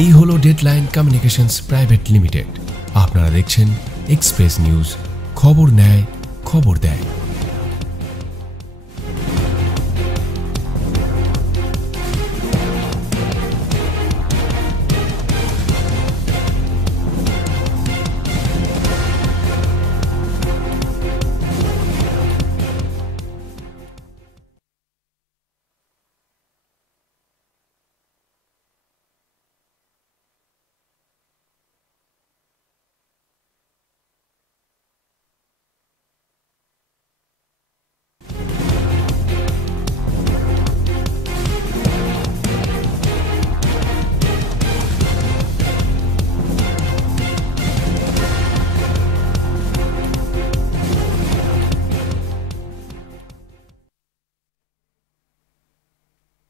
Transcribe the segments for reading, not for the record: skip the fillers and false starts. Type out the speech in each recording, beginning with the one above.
এই হলো deadline communications private limited. আপনারা দেখছেন এক্সপ্রেস নিউজ, খবর নেয় খবর দেয়।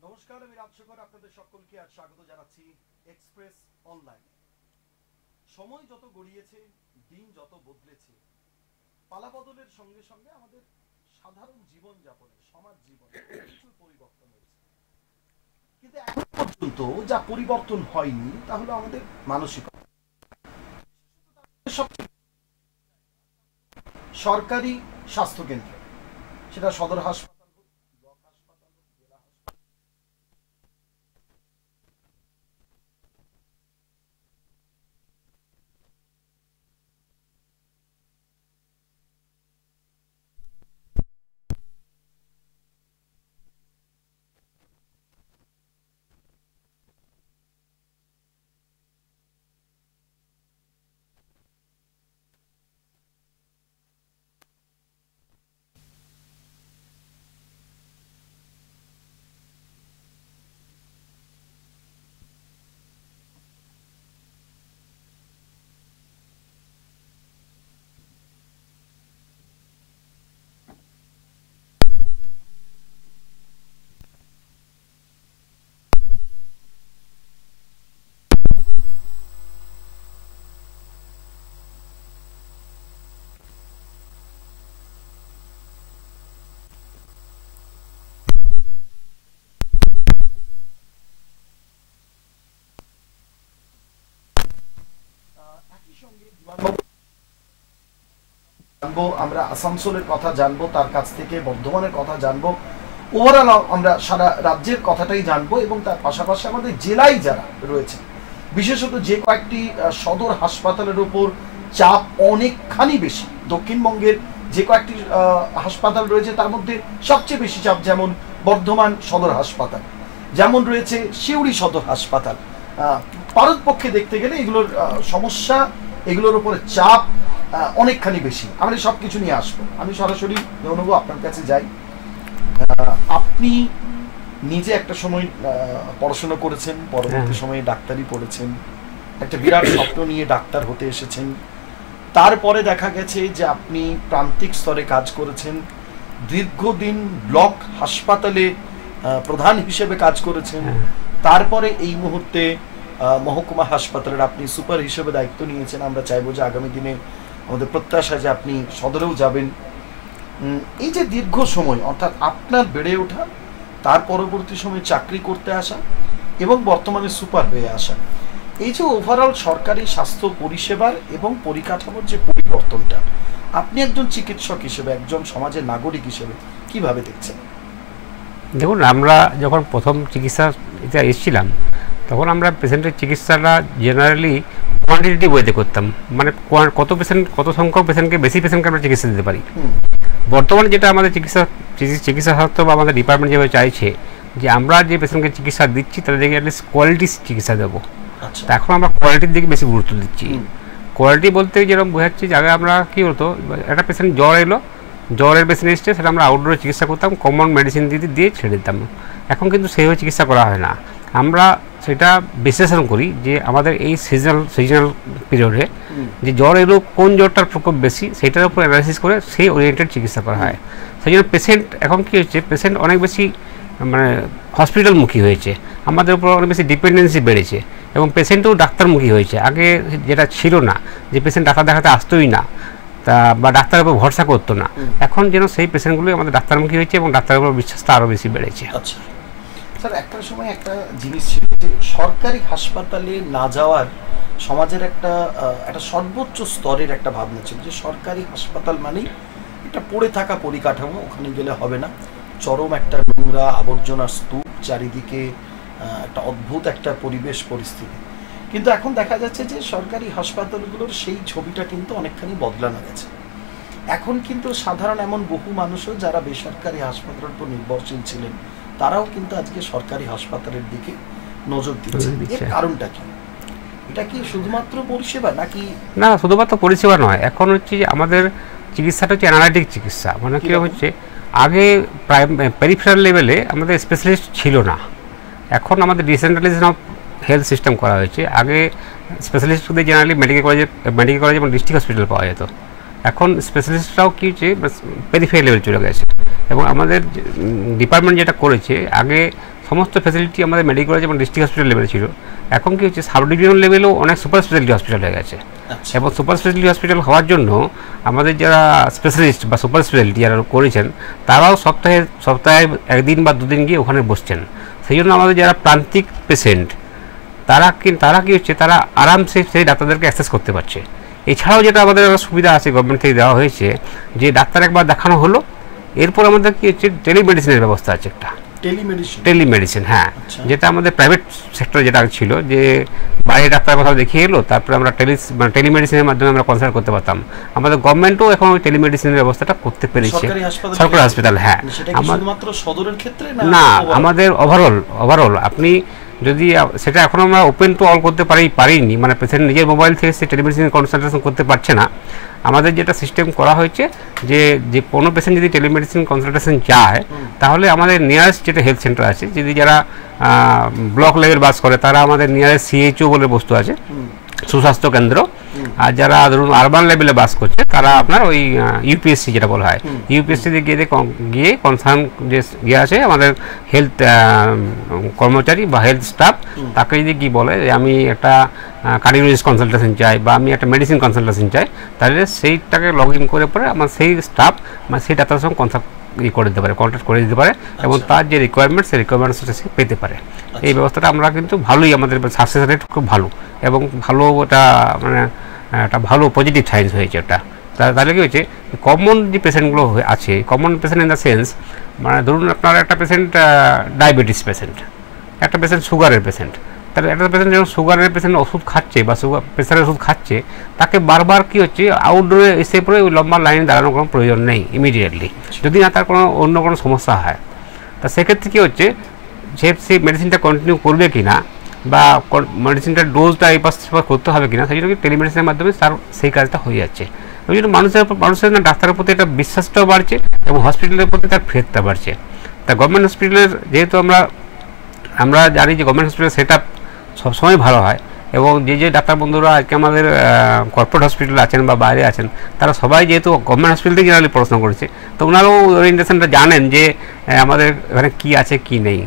নমস্কার, আমি রাজশেখর আপনাদের সকলকে আজ স্বাগত জানাচ্ছি এক্সপ্রেস অনলাইন। সময় যত গড়িয়েছে, দিন যত বদলেছে, পালাবদলের সঙ্গে সঙ্গে আমাদের সাধারণ জীবন যাপনে, সমাজ জীবনে কিছু পরিবর্তন হয়েছে, কিন্তু এখন পর্যন্ত যা পরিবর্তন হয়নি তা হলো আমাদের মানসিকতা। সরকারি স্বাস্থ্যকেন্দ্র, সেটা সদর হাসপাতাল, জানবো আমরা আসানসোলের কথা জানবো, তার কাছ থেকে বর্ধমানের কথা জানবো, ওভারঅল আমরা সারা রাজ্যের কথাটাই জানবো এবং তার পাশাপাশি আমাদের জেলায় যারা রয়েছে, বিশেষত যে কয়েকটি সদর হাসপাতালের উপর চাপ অনেকখানি বেশি, দক্ষিণবঙ্গের যে কয়েকটি হাসপাতাল রয়েছে তার মধ্যে সবচেয়ে বেশি চাপ, যেমন বর্ধমান সদর হাসপাতাল, যেমন রয়েছে সিউড়ি সদর হাসপাতাল। পারতপক্ষে দেখতে গেলে এগুলোর সমস্যা, এগুলোর উপরে চাপ অনেকখানি বেশি। আমরা সব কিছু নিয়ে আসবো। আমি সরাসরি অনুভব আপনার কাছে যাই। আপনি নিজে একটা সময় পড়াশোনা করেছেন, পরবর্তী সময়ে ডাক্তারি পড়েছেন, একটা বিরাট স্বপ্ন নিয়ে ডাক্তার হতে এসেছেন। তারপরে দেখা গেছে যে আপনি প্রান্তিক স্তরে কাজ করেছেন, দীর্ঘদিন ব্লক হাসপাতালে প্রধান হিসেবে কাজ করেছেন, তারপরে এই মুহূর্তে মহকুমা হাসপাতালের আপনি সুপার হিসেবে দায়িত্ব নিয়েছেন। আমরা চাইবো যে আগামী দিনে আমাদের প্রত্যাশা যে আপনি সদরেও যাবেন। এই যে দীর্ঘ সময়, অর্থাৎ আপনার বেড়ে ওঠা, তার পরবর্তী সময় চাকরি করতে আসা এবং বর্তমানে সুপার হয়ে আসা, এই যে ওভারঅল সরকারি স্বাস্থ্য পরিষেবার এবং পরিকাঠামোর যে পরিবর্তনটা, আপনি একজন চিকিৎসক হিসেবে, একজন সমাজের নাগরিক হিসেবে কিভাবে দেখছেন? দেখুন, আমরা যখন প্রথম চিকিৎসা এসেছিলাম তখন আমরা পেশেন্টের চিকিৎসাটা জেনারেলি কোয়ান্টিটি ওয়েতে করতাম, মানে কত পেশেন্ট, কত সংখ্যক পেশেন্টকে, বেশি পেশেন্টকে আমরা চিকিৎসা দিতে পারি। বর্তমানে যেটা আমাদের চিকিৎসা স্বাস্থ্য বা আমাদের ডিপার্টমেন্ট যেভাবে চাইছে যে আমরা যে পেশেন্টকে চিকিৎসা দিচ্ছি তাদেরকে অ্যাটলিস্ট কোয়ালিটি চিকিৎসা দেবো। এখন আমরা কোয়ালিটির দিকে বেশি গুরুত্ব দিচ্ছি। কোয়ালিটি বলতে যেরকম বোঝাচ্ছি যে আগে আমরা কী হতো, একটা পেশেন্ট জ্বর এলো, জ্বরের পেশেন্ট এসছে, সেটা আমরা আউটডোরে চিকিৎসা করতাম, কমন মেডিসিন দিয়ে ছেড়ে দিতাম। এখন কিন্তু সেইভাবে চিকিৎসা করা হয় না। আমরা সেটা বিশ্লেষণ করি যে আমাদের এই সিজনাল পিরিয়ডে যে জ্বর এলো, কোন জ্বরটার প্রকোপ বেশি, সেটার উপর অ্যানালাইসিস করে সেই ওরিয়েন্টেড চিকিৎসা করা হয়। সেই জন্য পেশেন্ট এখন কী হচ্ছে, পেশেন্ট অনেক বেশি মানে হসপিটালমুখী হয়েছে, আমাদের উপর অনেক বেশি ডিপেন্ডেন্সি বেড়েছে এবং পেশেন্টও ডাক্তারমুখী হয়েছে। আগে যেটা ছিল না, যে পেশেন্ট ডাক্তার দেখাতে আসতোই না তা বা ডাক্তারের উপর ভরসা করতো না, এখন যেন সেই পেশেন্টগুলোই আমাদের ডাক্তারমুখী হয়েছে এবং ডাক্তারের উপর বিশ্বাসটা আরও বেশি বেড়েছে। স্যার একটা সময় একটা জিনিস ছিল যে সরকারি হাসপাতালে না যাওয়ার সমাজের একটা সর্বোচ্চ স্তরের একটা ভাবনা ছিল যে সরকারি হাসপাতাল মানেই একটা পড়ে থাকা পরিকাঠামো, ওখানে গেলে হবে না, চরম একটা নোংরা আবর্জনার স্তূপ, চারিদিকে একটা অদ্ভুত একটা পরিবেশ পরিস্থিতি। কিন্তু এখন দেখা যাচ্ছে যে সরকারি হাসপাতালগুলোর সেই ছবিটা কিন্তু অনেকখানি বদলানো গেছে। এখন কিন্তু সাধারণ এমন বহু মানুষও যারা বেসরকারি হাসপাতালের উপর নির্ভরশীল ছিলেন তারাও কিন্তু আজকে সরকারি হাসপাতালের দিকে নজর দিচ্ছে। এর কারণটা কি? এটা কি শুধুমাত্র পরিষেবা নাকি? না, শুধুমাত্র পরিষেবা নয়, এখন হচ্ছে যে আমাদের চিকিৎসাটা হচ্ছে অ্যানালাইটিক চিকিৎসা। মানে কি হচ্ছে, আগে পেরিফেরাল লেভেলে আমাদের স্পেশালিস্ট ছিল না, এখন আমাদের ডিসেন্ট্রালাইজেশন অফ হেলথ সিস্টেম করা হয়েছে। আগে স্পেশালিস্টদের জেনারেলি মেডিকেল কলেজে এবং ডিস্ট্রিক্ট হসপিটাল পাওয়া যেত, এখন স্পেশালিস্টরাও কি হচ্ছে পেরিফেরাল লেভেল চলে গেছে। এবং আমাদের ডিপার্টমেন্ট যেটা করেছে, আগে সমস্ত ফ্যাসিলিটি আমাদের মেডিকেল কলেজ এবং ডিস্ট্রিক্ট হসপিটাল লেভেলে ছিল, এখন কি হচ্ছে সাব ডিভিশনাল লেভেলেও অনেক সুপার স্পেশালিটি হসপিটাল হয়ে গেছে। এবং সুপার স্পেশালিটি হসপিটাল হওয়ার জন্য আমাদের যারা স্পেশালিস্ট বা সুপার স্পেশালিটি যারা করেছেন তারাও সপ্তাহে একদিন বা দুদিন গিয়ে ওখানে বসছেন। সেই জন্য আমাদের যারা প্রান্তিক পেশেন্ট তারা কি হচ্ছে, তারা আরামসে সেই ডাক্তারদেরকে অ্যাক্সেস করতে পারছে। এছাড়াও যেটা আমাদের সুবিধা আছে গভর্নমেন্ট থেকে দেওয়া হয়েছে, যে ডাক্তার একবার দেখানো হলো, এরপর আমাদের কি হচ্ছে টেলিমেডিসিনের ব্যবস্থা আছে একটা। টেলিমেডিসিন, হ্যাঁ, যেটা আমাদের প্রাইভেট সেক্টরে যেটা ছিল, যে বাইরে ডাক্তার কোথাও দেখিয়ে এলো, তারপরে আমরা টেলিমেডিসিনের মাধ্যমে আমরা কনসাল্ট করতে পারতাম। আমাদের গভর্নমেন্টও এখন ওই টেলিমেডিসিনের ব্যবস্থাটা করতে পেরেছে সরকারি হাসপাতাল। হ্যাঁ, না, আমাদের ওভারঅল আপনি যদি সেটা এখন আমরা ওপেন টু অল করতে পারিনি, মানে পেশেন্ট নিজের মোবাইল থেকে সে টেলিমেডিসিন কনসালটেশন করতে পারছে না। আমাদের যেটা সিস্টেম করা হয়েছে, যে কোনো পেশেন্ট যদি টেলিমেডিসিন কনসালটেশন চায়, তাহলে আমাদের নিয়ারেস্ট যেটা হেলথ সেন্টার আছে, যদি যারা ব্লক লেভেল বাস করে তারা আমাদের নিয়ারেস্ট সিএইচও বলে বস্তু আছে, সুস্বাস্থ্য কেন্দ্র। আর যারা ধরুন আরবান লেভেলে বাস করছে তারা আপনার ওই ইউপিএসসি যেটা বলা হয়, ইউপিএসসিতে গিয়ে কনসার্ন যে ইয়ে আছে আমাদের হেলথ কর্মচারী বা হেলথ স্টাফ, তাকে যদি কি বলে যে আমি একটা কার্ডিওলজিস্ট কনসালটেশন চাই বা আমি একটা মেডিসিন কনসালটেশন চাই, তাহলে সেইটাকে লগ ইন করে পরে আমার সেই স্টাফ সেই ডাক্তারের সঙ্গে কন্ট্যাক্ট করে দিতে পারে এবং তার যে রিকোয়ারমেন্ট সেই রিকোয়ারমেন্টসটা সে পেতে পারে। এই ব্যবস্থাটা আমরা কিন্তু ভালোই, আমাদের সাকসেস রেট খুব ভালো এবং ভালো, ওটা মানে একটা ভালো পজিটিভ সাইন্স হয়েছে ওটা। তাহলে কি হয়েছে, কমন যে পেশেন্টগুলো আছে, common patient in the sense, মানে ধরুন আপনার একটা পেশেন্ট ডায়াবেটিস পেশেন্ট, একটা পেশেন্ট সুগারের পেশেন্ট, তাহলে একটা পেশেন্ট যখন সুগারের পেশেন্ট ওষুধ খাচ্ছে বা প্রেশারের ওষুধ খাচ্ছে, তাকে বারবার কি হচ্ছে আউটডোরে এসে পরে ওই লম্বা লাইনে দাঁড়ানোর কোনো প্রয়োজন নেই ইমিডিয়েটলি, যদি না তার অন্য কোনো সমস্যা হয়। তা সেক্ষেত্রে কী হচ্ছে, সে মেডিসিনটা কন্টিনিউ করবে কি না বা মেডিসিনটার ডোজটা এই পাশ করতে হবে কিনা, সেই জন্য টেলিমেডিসিনের মাধ্যমে তার সেই কাজটা হয়ে যাচ্ছে। ওই জন্য মানুষের না ডাক্তারের প্রতি একটা বিশ্বাসটাও বাড়ছে এবং হসপিটালের প্রতি তার ফেরটা বাড়ছে। তা গভর্নমেন্ট হসপিটালের যেহেতু আমরা জানি যে গভর্নমেন্ট হসপিটাল সেট আপ সবসময় ভালো হয় এবং যে ডাক্তার বন্ধুরা আজকে আমাদের কর্পোরেট হসপিটালে আছেন বা বাইরে আছেন, তারা সবাই যেহেতু গভর্নমেন্ট হসপিটাল থেকে জেনারেলি পড়াশোনা করেছে, তো ওনারাও ওরিয়েন্টেশনটা জানেন যে আমাদের এখানে কী আছে কী নেই।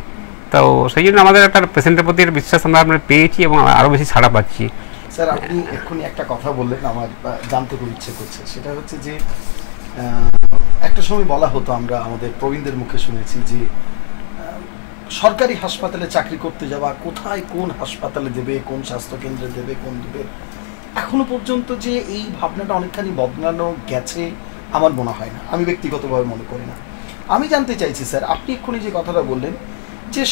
তো সেই জন্য আমাদের একটা পেশেন্টের প্রতি বিশ্বাস আমরা পেয়েছি এবং আরও বেশি ছাড়া পাচ্ছি। স্যার, আপনি এক্ষুনি একটা কথা বললেন, আমার জানতে খুব ইচ্ছে করছে, সেটা হচ্ছে যে একটা সময় বলা হতো, আমরা আমাদের প্রবীণদের মুখে শুনেছি যে সরকারি হাসপাতালে চাকরি করতে যাওয়া, কোথায় কোন হাসপাতালে দেবে, কোন স্বাস্থ্যকেন্দ্রে দেবে, কোন দেবে, এখনো পর্যন্ত যে এই ভাবনাটা অনেকখানি বদলানো গেছে আমার মনে হয় না, আমি ব্যক্তিগতভাবে মনে করি না। আমি জানতে চাইছি স্যার, আপনি এক্ষুনি যে কথাটা বললেন যে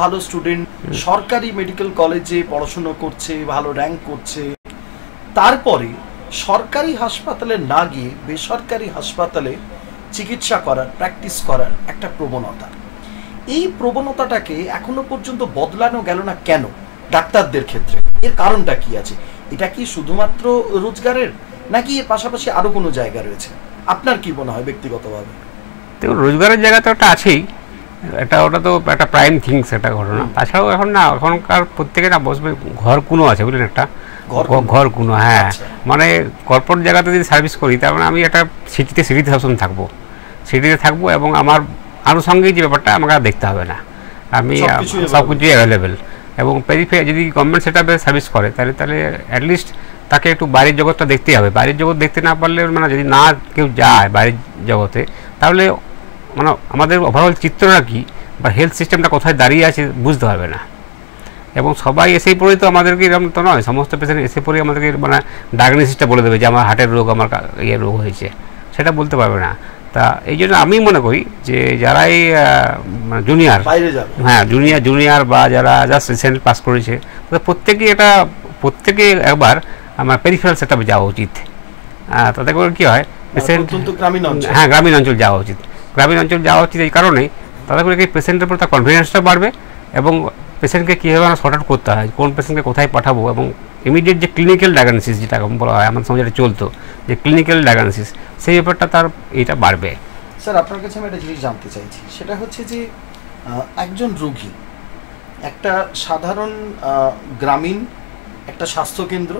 ভালো স্টুডেন্ট সরকারি মেডিকেল কলেজে পড়াশোনা করছে, ভালো র্যাঙ্ক করছে, তারপরে সরকারি হাসপাতালে না গিয়ে বেসরকারি হাসপাতালে চিকিৎসা করার, প্র্যাকটিস করার একটা প্রবণতা, এই প্রবণতাটাকে এখনো পর্যন্ত বদলানো গেল না কেন ডাক্তারদের ক্ষেত্রে? এর কারণটা কি আছে? এটা কি শুধুমাত্র রোজগারের, নাকি এর পাশাপাশি আরো কোনো জায়গা রয়েছে? আপনার কি মনে হয় ব্যক্তিগতভাবে? দেখুন, রোজগারের জায়গা তো একটা আছেই, ওটা তো একটা প্রাইম থিংস একটা ঘটনা। তাছাড়াও এখনকার প্রত্যেকের না বসবে ঘর কোনো আছে, বুঝলেন, একটা ঘর কোনো, হ্যাঁ, মানে কর্পোরেট জায়গাতে যদি সার্ভিস করি, তার মানে আমি একটা সিটিতে সবসময় সিটিতে থাকবো এবং আমার আনুষঙ্গিক যে ব্যাপারটা আমাকে আর দেখতে হবে না, আমি সব কিছুই অ্যাভেলেবেল। এবং পেরিফেরি যদি গভর্নমেন্ট সেটআপে সার্ভিস করে, তাহলে অ্যাটলিস্ট তাকে একটু বাইরের জগৎটা দেখতেই হবে। বাইরের জগৎ দেখতে না পারলে, মানে যদি না কেউ যায় বাইরের জগতে, তাহলে মানে আমাদের ওভারঅল চিত্রটা কি বা হেলথ সিস্টেমটা কোথায় দাঁড়িয়ে আছে বুঝতে পারবে না। এবং সবাই এসেই পড়েই তো আমাদেরকে এরকম তো নয়, সমস্ত পেশেন্ট এসে পড়েই আমাদেরকে মানে ডায়াগনোসিসটা বলে দেবে যে আমার হার্টের রোগ, আমার রোগ হয়েছে, সেটা বলতে পারবে না। তা এই জন্য আমি মনে করি যে যারাই জুনিয়র, হ্যাঁ জুনিয়র বা যারা জাস্ট রিসেন্ট পাস করেছে, তাদের প্রত্যেকে একবার আমার পেরিফেরাল সেট আপে যাওয়া উচিত। তাতে করে কী হয়, পেশেন্ট হ্যাঁ গ্রামীণ অঞ্চল যাওয়া উচিত। গ্রামীণ অঞ্চল যাওয়া উচিত এই কারণেই, তাতে করে কি পেশেন্টের উপর তার কনফিডেন্সটা বাড়বে এবং পেশেন্টকে কীভাবে আমরা শর্ট আউট করতে হয়, কোন পেশেন্টকে কোথায় পাঠাবো, এবং ইমিডিয়েট যে ক্লিনিক্যাল ডায়াগনোসিস যেটা বলা হয় আমাদের সঙ্গে যেটা চলতো, যে ক্লিনিক্যাল ডায়াগনোসিস, সেই ব্যাপারটা তার এইটা বাড়বে। স্যার আপনার কাছে আমি একটা জিনিস জানতে চাইছি, সেটা হচ্ছে যে একজন রোগী একটা সাধারণ গ্রামীণ একটা স্বাস্থ্যকেন্দ্র,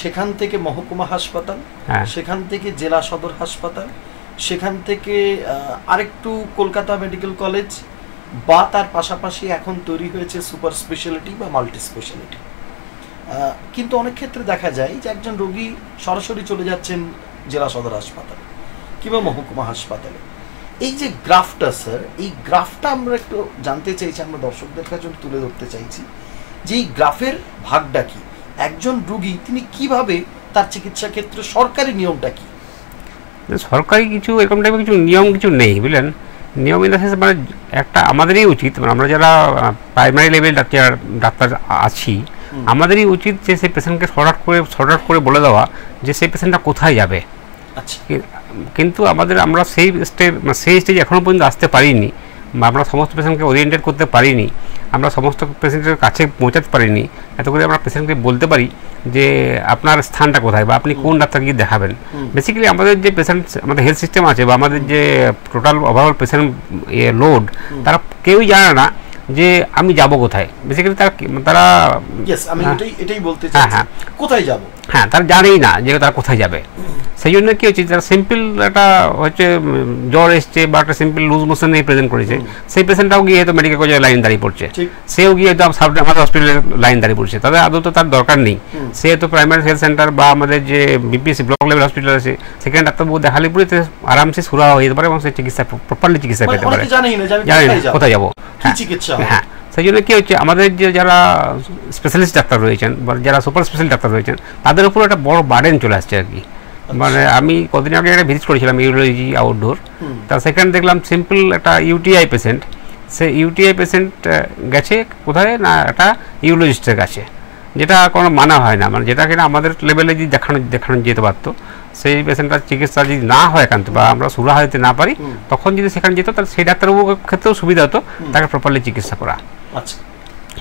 সেখান থেকে মহকুমা হাসপাতাল, সেখান থেকে জেলা সদর হাসপাতাল, সেখান থেকে আরেকটু কলকাতা মেডিকেল কলেজ, বা তার পাশাপাশি এখন তৈরি হয়েছে সুপার স্পেশালিটি বা মাল্টি স্পেশালিটি। কিন্তু অনেক ক্ষেত্রে দেখা যায় যে একজন রোগী সরাসরি চলে যাচ্ছেন জেলা সদর হাসপাতালে কিংবা মহকুমা হাসপাতালে। এই যে গ্রাফটা স্যার, এই গ্রাফটা আমরা একটু জানতে চাইছি, আমরা দর্শকদের কাছে তুলে ধরতে চাইছি যে এই গ্রাফের ভাগটা কি, একজন রোগী তিনি কিভাবে তার চিকিৎসা ক্ষেত্রে সরকারি নিয়মটা কি? সরকারি কিছু এরকম টাইপের কিছু নিয়ম কিছু নেই, বুঝলেন। নিয়ম ইন দ্য সেন্স মানে একটা আমাদেরই উচিত, মানে আমরা যারা প্রাইমারি লেভেল ডাক্তার আছি, আমাদেরই উচিত যে সেই পেশেন্টকে শর্ট আউট করে বলে দেওয়া যে সেই পেশেন্টটা কোথায় যাবে। আচ্ছা, কিন্তু আমরা সেই স্টেজ এখনও পর্যন্ত আসতে পারিনি, বা আমরা সমস্ত পেশেন্টকে ওরিয়েন্টেড করতে পারিনি, আমরা সমস্ত পেশেন্টের কাছে পৌঁছাতে পারিনি, এত করে আমরা পেশেন্টকে বলতে পারি যে আপনার স্থানটা কোথায় বা আপনি কোন ডাক্তার গিয়ে দেখাবেন। বেসিক্যালি আমাদের যে পেশেন্ট, আমাদের হেলথ সিস্টেম আছে বা আমাদের যে টোটাল ওভারঅল পেশেন্ট লোড, তারা কেউই জানে না যে আমি যাব কোথায়। বেসিক্যালি তারা এটাই বলতে চাই, কোথায় যাব, হ্যাঁ তারা জানেই না যে তারা কোথায় যাবে। সেই জন্য কী হচ্ছে, যারা সিম্পল একটা হচ্ছে জ্বর এসছে বা একটা সিম্পল লুজ মোশন নিয়ে প্রেজেন্ট করেছে, সেই পেশেন্টটাও গিয়ে হয়তো মেডিকেল কলেজে লাইন দাঁড়িয়ে পড়ছে, সেও গিয়ে হয়তো আমাদের হসপিটালে লাইন দাঁড়িয়ে পড়ছে, তাদের আদৌ তো তার দরকার নেই। সে তো প্রাইমারি হেলথ সেন্টার বা আমাদের যে বিপিএসসি ব্লক লেভেল হসপিটাল আছে, সেখানে ডাক্তারবাবু দেখালে পুরো আরামসে সুরা হয়ে যেতে পারে এবং সে চিকিৎসা প্রপারলি চিকিৎসা পেতে পারে, জানি না কোথায় যাবো। হ্যাঁ, সেই জন্য কী হচ্ছে, আমাদের যে যারা স্পেশালিস্ট ডাক্তার রয়েছেন বা যারা সুপার স্পেশালিস্ট ডাক্তার রয়েছেন, তাদের উপর একটা বড় বার্ডেন চলে আসছে আর কি। মানে আমি কদিন আগে একটা ভিজিট করেছিলাম ইউরোলজি আউটডোর, তার সেখানে দেখলাম সিম্পল একটা ইউটিআই পেশেন্ট, সে ইউটিআই পেশেন্ট গেছে কোথায় না একটা ইউরোলজিস্টের কাছে, যেটা কোনো মানা হয় না, মানে যেটা কিনা আমাদের লেভেলে যদি দেখানো যেতে পারতো, সেই পেশেন্টটার চিকিৎসা যদি না হয় একান্ত বা আমরা সুরা হইতে না পারি, তখন যদি সেখানে যেত তাহলে সেই ডাক্তারবাবুর ক্ষেত্রেও সুবিধা হতো তাকে প্রপারলি চিকিৎসা করা। আচ্ছা,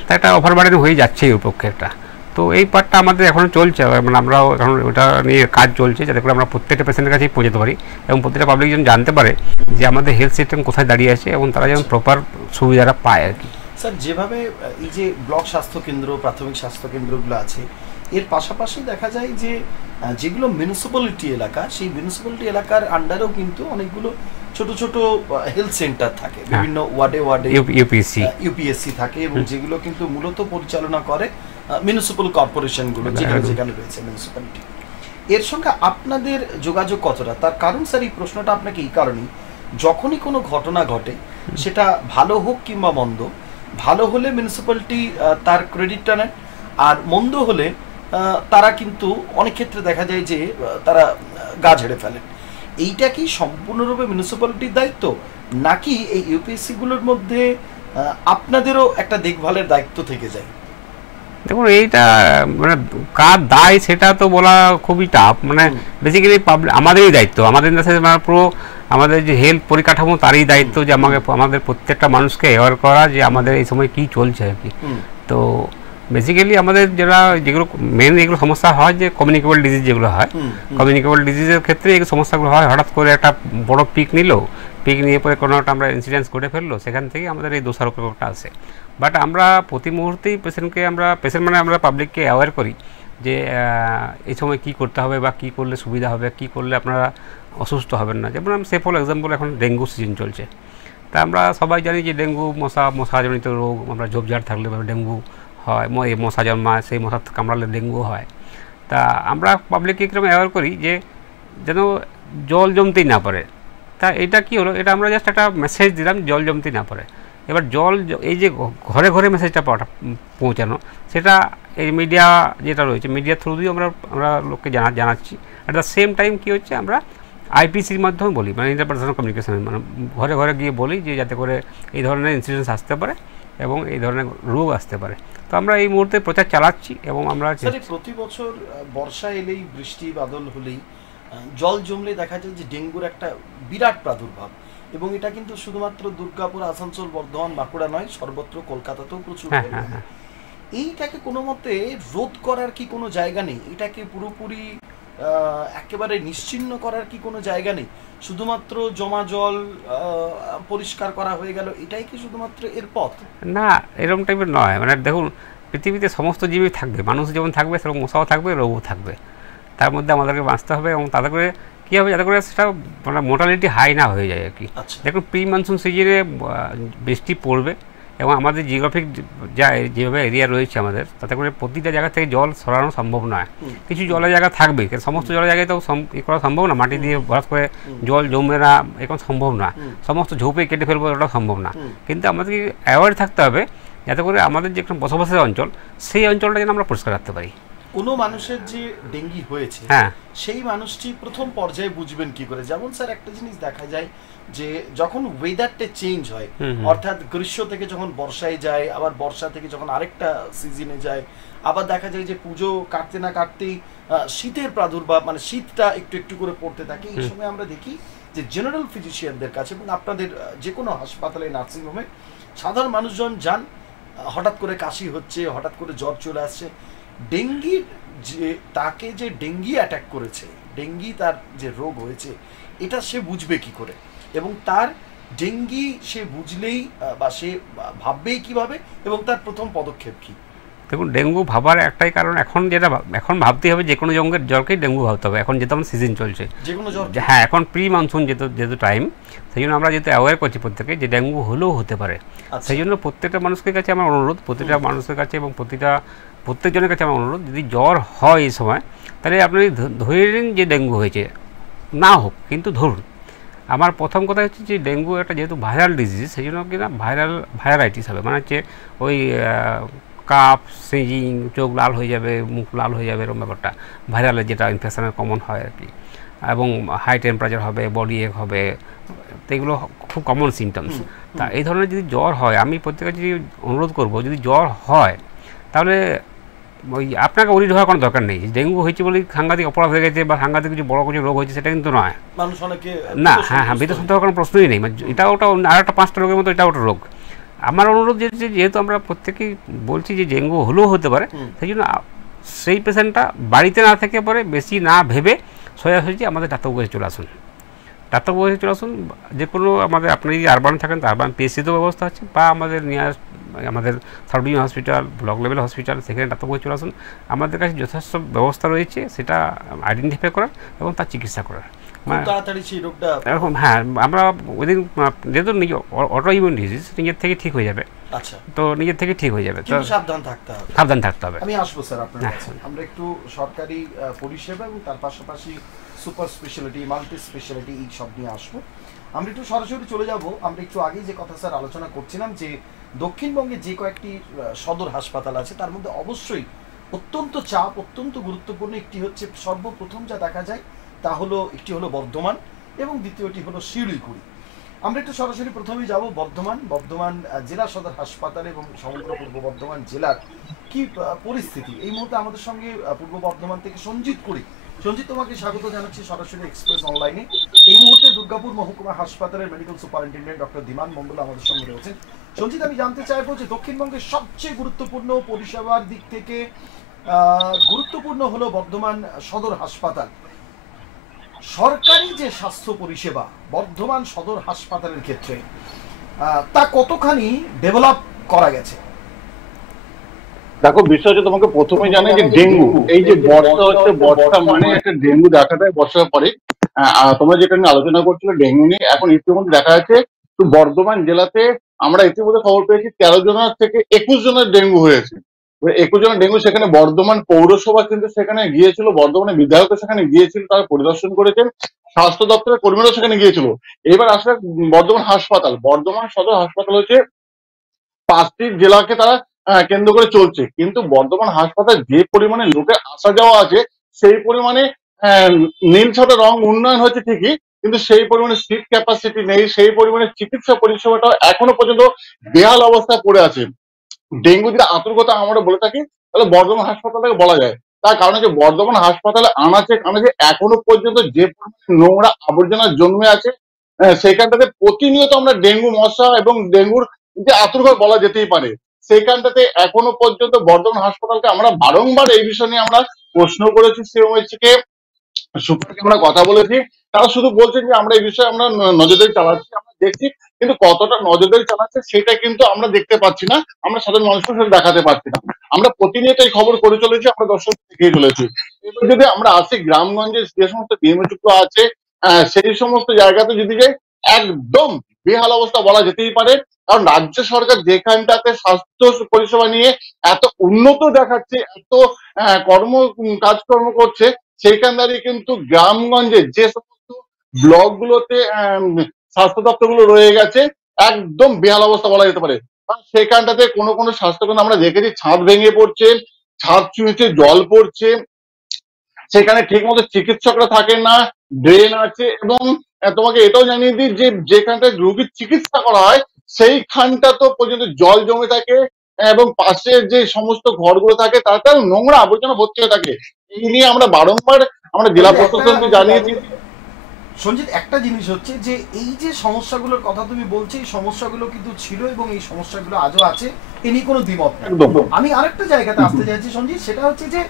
তা একটা ওভারবার্ডেন হয়ে যাচ্ছে এর পক্ষে একটা। তো এই পার্টটা আমাদের এখনও চলছে, মানে আমরাও এখন ওটা নিয়ে কাজ চলছে, যাতে করে আমরা প্রত্যেকটা পেশেন্টের কাছেই পৌঁছাতে পারি এবং প্রত্যেকটা পাবলিক যেন জানতে পারে যে আমাদের হেলথ সিস্টেম কোথায় দাঁড়িয়ে আছে এবং তারা যেন প্রপার সুবিধাটা পায় আর কি। স্যার, যেভাবে এই যে ব্লক স্বাস্থ্যকেন্দ্র, প্রাথমিক স্বাস্থ্যকেন্দ্রগুলো আছে, এর পাশাপাশি দেখা যায় যে যেগুলো মিউনিসিপ্যালিটি এলাকা, সেই মিউনিসিপ্যালিটি এলাকার আন্ডারেও কিন্তু অনেকগুলো ছোট ছোট হেলথ সেন্টার থাকে, বিভিন্ন ওয়ার্ডে ইউপিএসসি থাকে, এবং যেগুলো কিন্তু মূলত পরিচালনা করে মিউনিসিপ্যাল কর্পোরেশনগুলো যেখানে রয়েছে মিউনিসিপ্যালিটি। এর সঙ্গে আপনাদের যোগাযোগ কতটা? তার কারণ স্যার এই প্রশ্নটা আপনাকে এই কারণেই, যখনই কোনো ঘটনা ঘটে, সেটা ভালো হোক কিংবা মন্দ, ভালো হলে মিউনিসিপ্যালিটি তার ক্রেডিটটা নেন, আর মন্দ হলে তারা কিন্তু অনেক ক্ষেত্রে দেখা যায় যে তারা গা ঝেড়ে ফেলেন। এইটা কি সম্পূর্ণরূপে মিউনিসিপ্যালিটির দায়িত্ব, নাকি এই ইউপিএসসিগুলোর মধ্যে আপনাদেরও একটা দেখভালের দায়িত্ব থেকে যায়? দেখুন, এইটা মানে কার দায় সেটা তো বলা খুবই টাফ, মানে বেসিক্যালি আমাদেরই দায়িত্ব, আমাদের পুরো আমাদের যে হেলথ পরিকাঠামো তারই দায়িত্ব যে আমাদের প্রত্যেকটা মানুষকে অ্যাওয়ার করা যে আমাদের এই সময় কী চলছে আর কি। তো বেসিক্যালি আমাদের যেগুলো মেন এগুলো সমস্যা হয় যে কমিউনিকেবল ডিজিজ যেগুলো হয়, কমিউনিকেবল ডিজিজের ক্ষেত্রে এই সমস্যাগুলো হয়। হঠাৎ করে একটা বড় পিক নিয়ে পরে কোনো একটা আমরা ইনসিডেন্স করে ফেললো, সেখান থেকেই আমাদের এই দোষারোপটা আসে। বাট আমরা প্রতি মুহূর্তেই আমরা পাবলিককে অ্যাওয়ার করি যে এই সময় কী করতে হবে বা কী করলে সুবিধা হবে, কী করলে আপনারা অসুস্থ হবেন না। যেমন আমি ফর এক্সাম্পল এখন ডেঙ্গু সিজন চলছে, তা আমরা সবাই জানি যে ডেঙ্গু মশাজনিত রোগ, আমরা ঝোপঝাড় থাকলে ডেঙ্গু হয়, মশা জন্মায়, সেই মশা কামড়ালে ডেঙ্গু হয়। তা আমরা পাবলিককে কিরকম অ্যাওয়ার করি যে যেন জল জমতেই না পারে। তা এটা কি হলো, এটা আমরা জাস্ট একটা মেসেজ দিলাম জল জমতেই না পারে, এবার জল এই যে ঘরে ঘরে মেসেজটা পৌঁছানো, সেটা এই মিডিয়া যেটা রয়েছে, মিডিয়ার থ্রু দিয়ে আমরা লোককে জানাচ্ছি। অ্যাট দ্য সেম টাইম কী হচ্ছে, আমরা আইপিসির মাধ্যমে বলি, মানে ইন্টারপার্সোনাল কমিউনিকেশন, মানে ঘরে ঘরে গিয়ে বলি যে যাতে করে এই ধরনের ইনসিডেন্টস আসতে পারে এবং এই ধরনের রোগ আসতে পারে। তো আমরা এই মুহূর্তে প্রচার চালাচ্ছি এবং আমরা প্রতি বছর বর্ষা এলেই, বৃষ্টি বাদল হলেই, জল জমলে দেখা যায় যে ডেঙ্গুর একটা বিরাট প্রাদুর্ভাব। এবং এটা কিন্তু শুধুমাত্র দুর্গাপুর, আসানসোল, বর্ধমান, বাঁকুড়া নয়, সর্বত্র, কলকাতাতেও প্রচুর। এইটাকে কোনো মতে রোধ করার কি কোনো জায়গা নেই? এটাকে পুরোপুরি একেবারে নিশ্চিহ্ন করার কি কোনো জায়গা নেই? শুধুমাত্র জমা জল পরিষ্কার করা হয়ে গেল, এটাই কি শুধুমাত্র এর পথ? না, এরকম টাইপের নয়। মানে দেখুন, পৃথিবীতে সমস্ত জীবই থাকবে, মানুষ যেমন থাকবে সেরকম মশাও থাকবে, রোগও থাকবে। তার মধ্যে আমাদেরকে বাঁচতে হবে এবং তাতে করে কী হবে, যাতে করে সেটা মানে মোর্টালিটি হাই না হয়ে যায় আর কি। দেখুন, প্রি মনসুন সিজনে বৃষ্টি পড়বে এবং আমাদের জিওগ্রাফিক যেভাবে এরিয়া রয়েছে আমাদের, তাতে করে প্রতিটা জায়গা থেকে জল সরানো সম্ভব নয়। কিছু জলের জায়গা থাকবে, সমস্ত জলের জায়গায় তো করা সম্ভব না, মাটি দিয়ে ভরাট করে জল জমবে না, এখন সম্ভব না। সমস্ত ঝোপে কেটে ফেলবো, ওটা সম্ভব না। কিন্তু আমাদেরকে অ্যাওয়ার থাকতে হবে যাতে করে আমাদের যে একটা বসবাসের অঞ্চল, সেই অঞ্চলটা যেন আমরা পরিষ্কার রাখতে পারি। কোনো মানুষের যে ডেঙ্গি হয়েছে, সেই মানুষটি প্রথম পর্যায়ে বুঝবেন কি করে? যেমন স্যার, একটা জিনিস দেখা যায় যে যখন ওয়েদারটা চেঞ্জ হয়, অর্থাৎ গ্রীষ্ম থেকে যখন বর্ষায় যায়, আবার বর্ষা থেকে যখন আরেকটা সিজনে যায়, আবার দেখা যায় যে পুজো কাটতে না কাটতেই শীতের প্রাদুর্ভাব, মানে শীতটা একটু একটু করে পড়তে থাকে। এই সময় আমরা দেখি যে জেনারেল ফিজিশিয়ানদের কাছে এবং আপনাদের যে কোনো হাসপাতালে, নার্সিংহোমে সাধারণ মানুষজন যান, হঠাৎ করে কাশি হচ্ছে, হঠাৎ করে জ্বর চলে আসছে। ডেঙ্গির যে তাকে যে ডেঙ্গি অ্যাটাক করেছে, ডেঙ্গি তার যে রোগ হয়েছে, এটা সে বুঝবে কি করে? এবং তার ডেঙ্গি সে বুঝলেই বা সে ভাববেই কিভাবে, এবং তার প্রথম পদক্ষেপ কি? দেখুন, ডেঙ্গু ভাবার একটাই কারণ, এখন ভাবতে হবে যে কোনো জ্বরকেই ডেঙ্গু ভাবতে হবে। এখন যেহেতু সিজন চলছে, যে কোনো জ্বর, হ্যাঁ, এখন প্রি মনসুন যেহেতু টাইম, সেই জন্য আমরা যেহেতু অ্যাওয়ার করছি প্রত্যেকে যে ডেঙ্গু হলেও হতে পারে। সেই জন্য প্রত্যেকটা মানুষের কাছে আমার অনুরোধ, প্রত্যেকটা মানুষের কাছে এবং প্রত্যেকজনের কাছে আমার অনুরোধ, যদি জ্বর হয় এই সময়, তাহলে আপনি ধরে নিন যে ডেঙ্গু হয়েছে, না হোক কিন্তু ধরুন। আমার প্রথম কথা হচ্ছে যে ডেঙ্গু একটা যেহেতু ভাইরাল ডিজিজ, সেই জন্য কিনা ভাইরালাইটিস হবে, মানে হচ্ছে ওই কাপ, সিজিং, চোখ লাল হয়ে যাবে, মুখ লাল হয়ে যাবে, এরকম ব্যাপারটা ভাইরালের যেটা ইনফেকশনের কমন হয় আর কি। এবং হাই টেম্পারেচার হবে, বডি এক হবে, তো এগুলো খুব কমন সিমটমস। তা এই ধরনের যদি জ্বর হয়, আমি প্রত্যেকে যদি অনুরোধ করব, যদি জ্বর হয় তাহলে ওই আপনাকে ওরিড হওয়ার কোনো দরকার নেই। ডেঙ্গু হয়েছে বলে সাংঘাতিক অপরাধ হয়ে গেছে বা সাংঘাতিক কিছু বড় কিছু রোগ হয়েছে, সেটা কিন্তু নয়। না, হ্যাঁ, ভীতসন্ত্র হওয়ার কোনো প্রশ্নই নেই। এটা ওটা আর একটা 5টা রোগের মতো এটা ওটা রোগ। আমার অনুরোধ যেহেতু আমরা প্রত্যেকেই বলছি যে ডেঙ্গু হলেও হতে পারে, সেই জন্য সেই পেশেন্টটা বাড়িতে না থেকে পরে বেশি না ভেবে সোজাসুজি আমাদের ডাক্তারবাবুর কাছে চলে আসুন। ডাক্তারবাবুর কাছে চলে আসুন। যে কোনো আমাদের, আপনি যদি আরবান থাকেন তো আরবান পিএসসিতেও ব্যবস্থা আছে, বা আমাদের আমাদের sub division hospital, block level hospital, সেখানে ডাক্তারবাবু চলে আসুন। আমাদের কাছে যথেষ্ট ব্যবস্থা রয়েছে সেটা আইডেন্টিফাই করার এবং তার চিকিৎসা করার। এরকম, হ্যাঁ, আমরা ওইদিন যেহেতু অটো ইমিউন ডিজিজ নিজের থেকে ঠিক হয়ে যাবে। আচ্ছা, তো নিজের থেকে ঠিক হয়ে যাবে, তো সাবধান থাকতে হবে। আমি আসবো স্যার আপনার কাছে। আমরা একটু সরকারি পরিষেবা এবং তার পাশাপাশি সুপার স্পেশালিটি, মাল্টি স্পেশালিটি, এই সব নিয়ে আসবো। আমরা একটু সরাসরি চলে যাব। আমরা একটু আগেই যে কথা স্যার আলোচনা করছিলাম যে দক্ষিণবঙ্গে যে কয়েকটি সদর হাসপাতাল আছে, তার মধ্যে অবশ্যই অত্যন্ত চাপ, অত্যন্ত গুরুত্বপূর্ণ একটি হচ্ছে, সর্বপ্রথম যা দেখা যায় তা হলো, একটি হলো বর্ধমান এবং দ্বিতীয়টি হলো শিলিগুড়ি। আমরা একটু সরাসরি প্রথমেই যাব বর্ধমান জেলা সদর হাসপাতাল এবং সমগ্র পূর্ব বর্ধমান জেলার কি পরিস্থিতি এই মুহূর্তে। আমাদের সঙ্গে পূর্ব বর্ধমান থেকে সঞ্জিত কুড়ি। সঞ্জিত, তোমাকে স্বাগত জানাচ্ছি সরাসরি এক্সপ্রেস অনলাইনে। এই মুহূর্তে দুর্গাপুর মহকুমা হাসপাতালের মেডিকেল সুপারিনটেন্ডেন্ট ডক্টর ধীমান মণ্ডল আমাদের সঙ্গে রয়েছেন। সঞ্জিত, আমি জানতে চাইবো যে দক্ষিণবঙ্গের সবচেয়ে গুরুত্বপূর্ণ পরিষেবার দিক থেকে গুরুত্বপূর্ণ হলো বর্ধমান সদর হাসপাতাল। সরকারি যে স্বাস্থ্য পরিষেবা বর্ধমান সদর হাসপাতালের ক্ষেত্রে তা কতখানি ডেভেলপ করা গেছে? দেখো, বিষয় হচ্ছে, তোমাকে প্রথমে জানাই যে ডেঙ্গু, এই যে বর্ষা হচ্ছে, বর্ষা মানে একটা ডেঙ্গু দেখা দেয় বর্ষার পরে। তোমরা যেটা নিয়ে আলোচনা করছিলে ডেঙ্গু নিয়ে, এখন ইতিমধ্যে দেখা যাচ্ছে তো বর্ধমান জেলাতে আমরা ইতিমধ্যে খবর পেয়েছি 13 জনের থেকে 21 জনের ডেঙ্গু হয়েছে। 21 জনের ডেঙ্গু, সেখানে বর্ধমান পৌরসভা কিন্তু সেখানে গিয়েছিল, বর্ধমানের বিধায়কও সেখানে গিয়েছিল, তারা পরিদর্শন করেছেন, স্বাস্থ্য দপ্তরের কর্মীরাও সেখানে গিয়েছিল। এবার আসলে বর্ধমান হাসপাতাল, বর্ধমান সদর হাসপাতাল হচ্ছে 5টি জেলাকে তারা কেন্দ্র করে চলছে, কিন্তু বর্ধমান হাসপাতাল যে পরিমাণে লোকের আসা যাওয়া আছে সেই পরিমাণে নীল ছাতা রং উন্নয়ন হচ্ছে ঠিকই, কিন্তু সেই পরিমাণে সিট ক্যাপাসিটি নেই, সেই পরিমাণে চিকিৎসা পরিষেবাটা এখনো পর্যন্ত বেহাল অবস্থায় পড়ে আছে। ডেঙ্গু যদি আতঙ্কতা আমরা বলে থাকি তাহলে বর্ধমান হাসপাতালকে বলা যায়। তার কারণ হচ্ছে বর্ধমান হাসপাতালে আনাচে কানাচে এখনো পর্যন্ত যে পরিমাণে নোংরা আবর্জনা জন্মে আছে, সেখানটাতে প্রতিনিয়ত আমরা ডেঙ্গু মশা এবং ডেঙ্গুর যে আতঙ্ক বলা যেতেই পারে, সেইখানটাতে এখনো পর্যন্ত বর্ধমান হাসপাতালকে আমরা বারংবার এই বিষয় নিয়ে আমরা প্রশ্ন করেছি, সিএমএইচকে সুপারকে আমরা কথা বলেছি। তারা শুধু বলছেন যে আমরা এই বিষয়ে আমরা নজরদারি চালাচ্ছি, আমরা দেখছি, কিন্তু কতটা নজরদারি চালাচ্ছে সেটা কিন্তু আমরা দেখতে পাচ্ছি না, আমরা সাধারণ মানুষের সাথে দেখাতে পারছি না। আমরা প্রতিনিয়ত এই খবর করে চলেছি, আমরা দর্শক দেখিয়ে চলেছি। এবার যদি আমরা আসি গ্রামগঞ্জে যে সমস্ত ডিএমএইচগুলো আছে, সেই সমস্ত জায়গাতে যদি যাই, একদম বেহাল অবস্থা বলা যেতেই পারে। কারণ রাজ্য সরকার যেখানটাতে স্বাস্থ্য পরিষেবা নিয়ে এত উন্নত দেখাচ্ছে, এত কাজকর্ম করছে, সেইখান দাঁড়িয়ে কিন্তু গ্রামগঞ্জে যে সমস্ত ব্লক গুলোতে স্বাস্থ্য দপ্তর গুলো রয়ে গেছে, একদম বেহাল অবস্থা বলা যেতে পারে। সেখানটাতে কোনো কোনো স্বাস্থ্যকেন্দ্র আমরা দেখেছি ছাদ ভেঙে পড়ছে, ছাদ চুঁইছে জল পড়ছে, সেখানে ঠিক মতো চিকিৎসকরা থাকেন না, ড্রেন আছে, এবং তোমাকে এটাও জানিয়ে দিই যে যেখানটা রোগীর চিকিৎসা করা হয় সেইখানটা তো পর্যন্ত জল জমে থাকে, এবং পাশে যে সমস্ত ঘরগুলো থাকে তাতে নোংরা আবর্জনা ভর্তি হয়ে থাকে। এই নিয়ে আমরা বারংবার আমরা জেলা প্রশাসনকে জানিয়েছি। সঞ্জিত, একটা জিনিস হচ্ছে যে এই যে সমস্যাগুলোর কথা তুমি বলছো, এই সমস্যাগুলো কিন্তু ছিল এবং এই সমস্যাগুলো আজও আছে, এ নিয়ে কোনো দ্বিমত নেই। আমি আরেকটা জায়গাতে আসতে চাইছি সঞ্জিত, সেটা হচ্ছে যে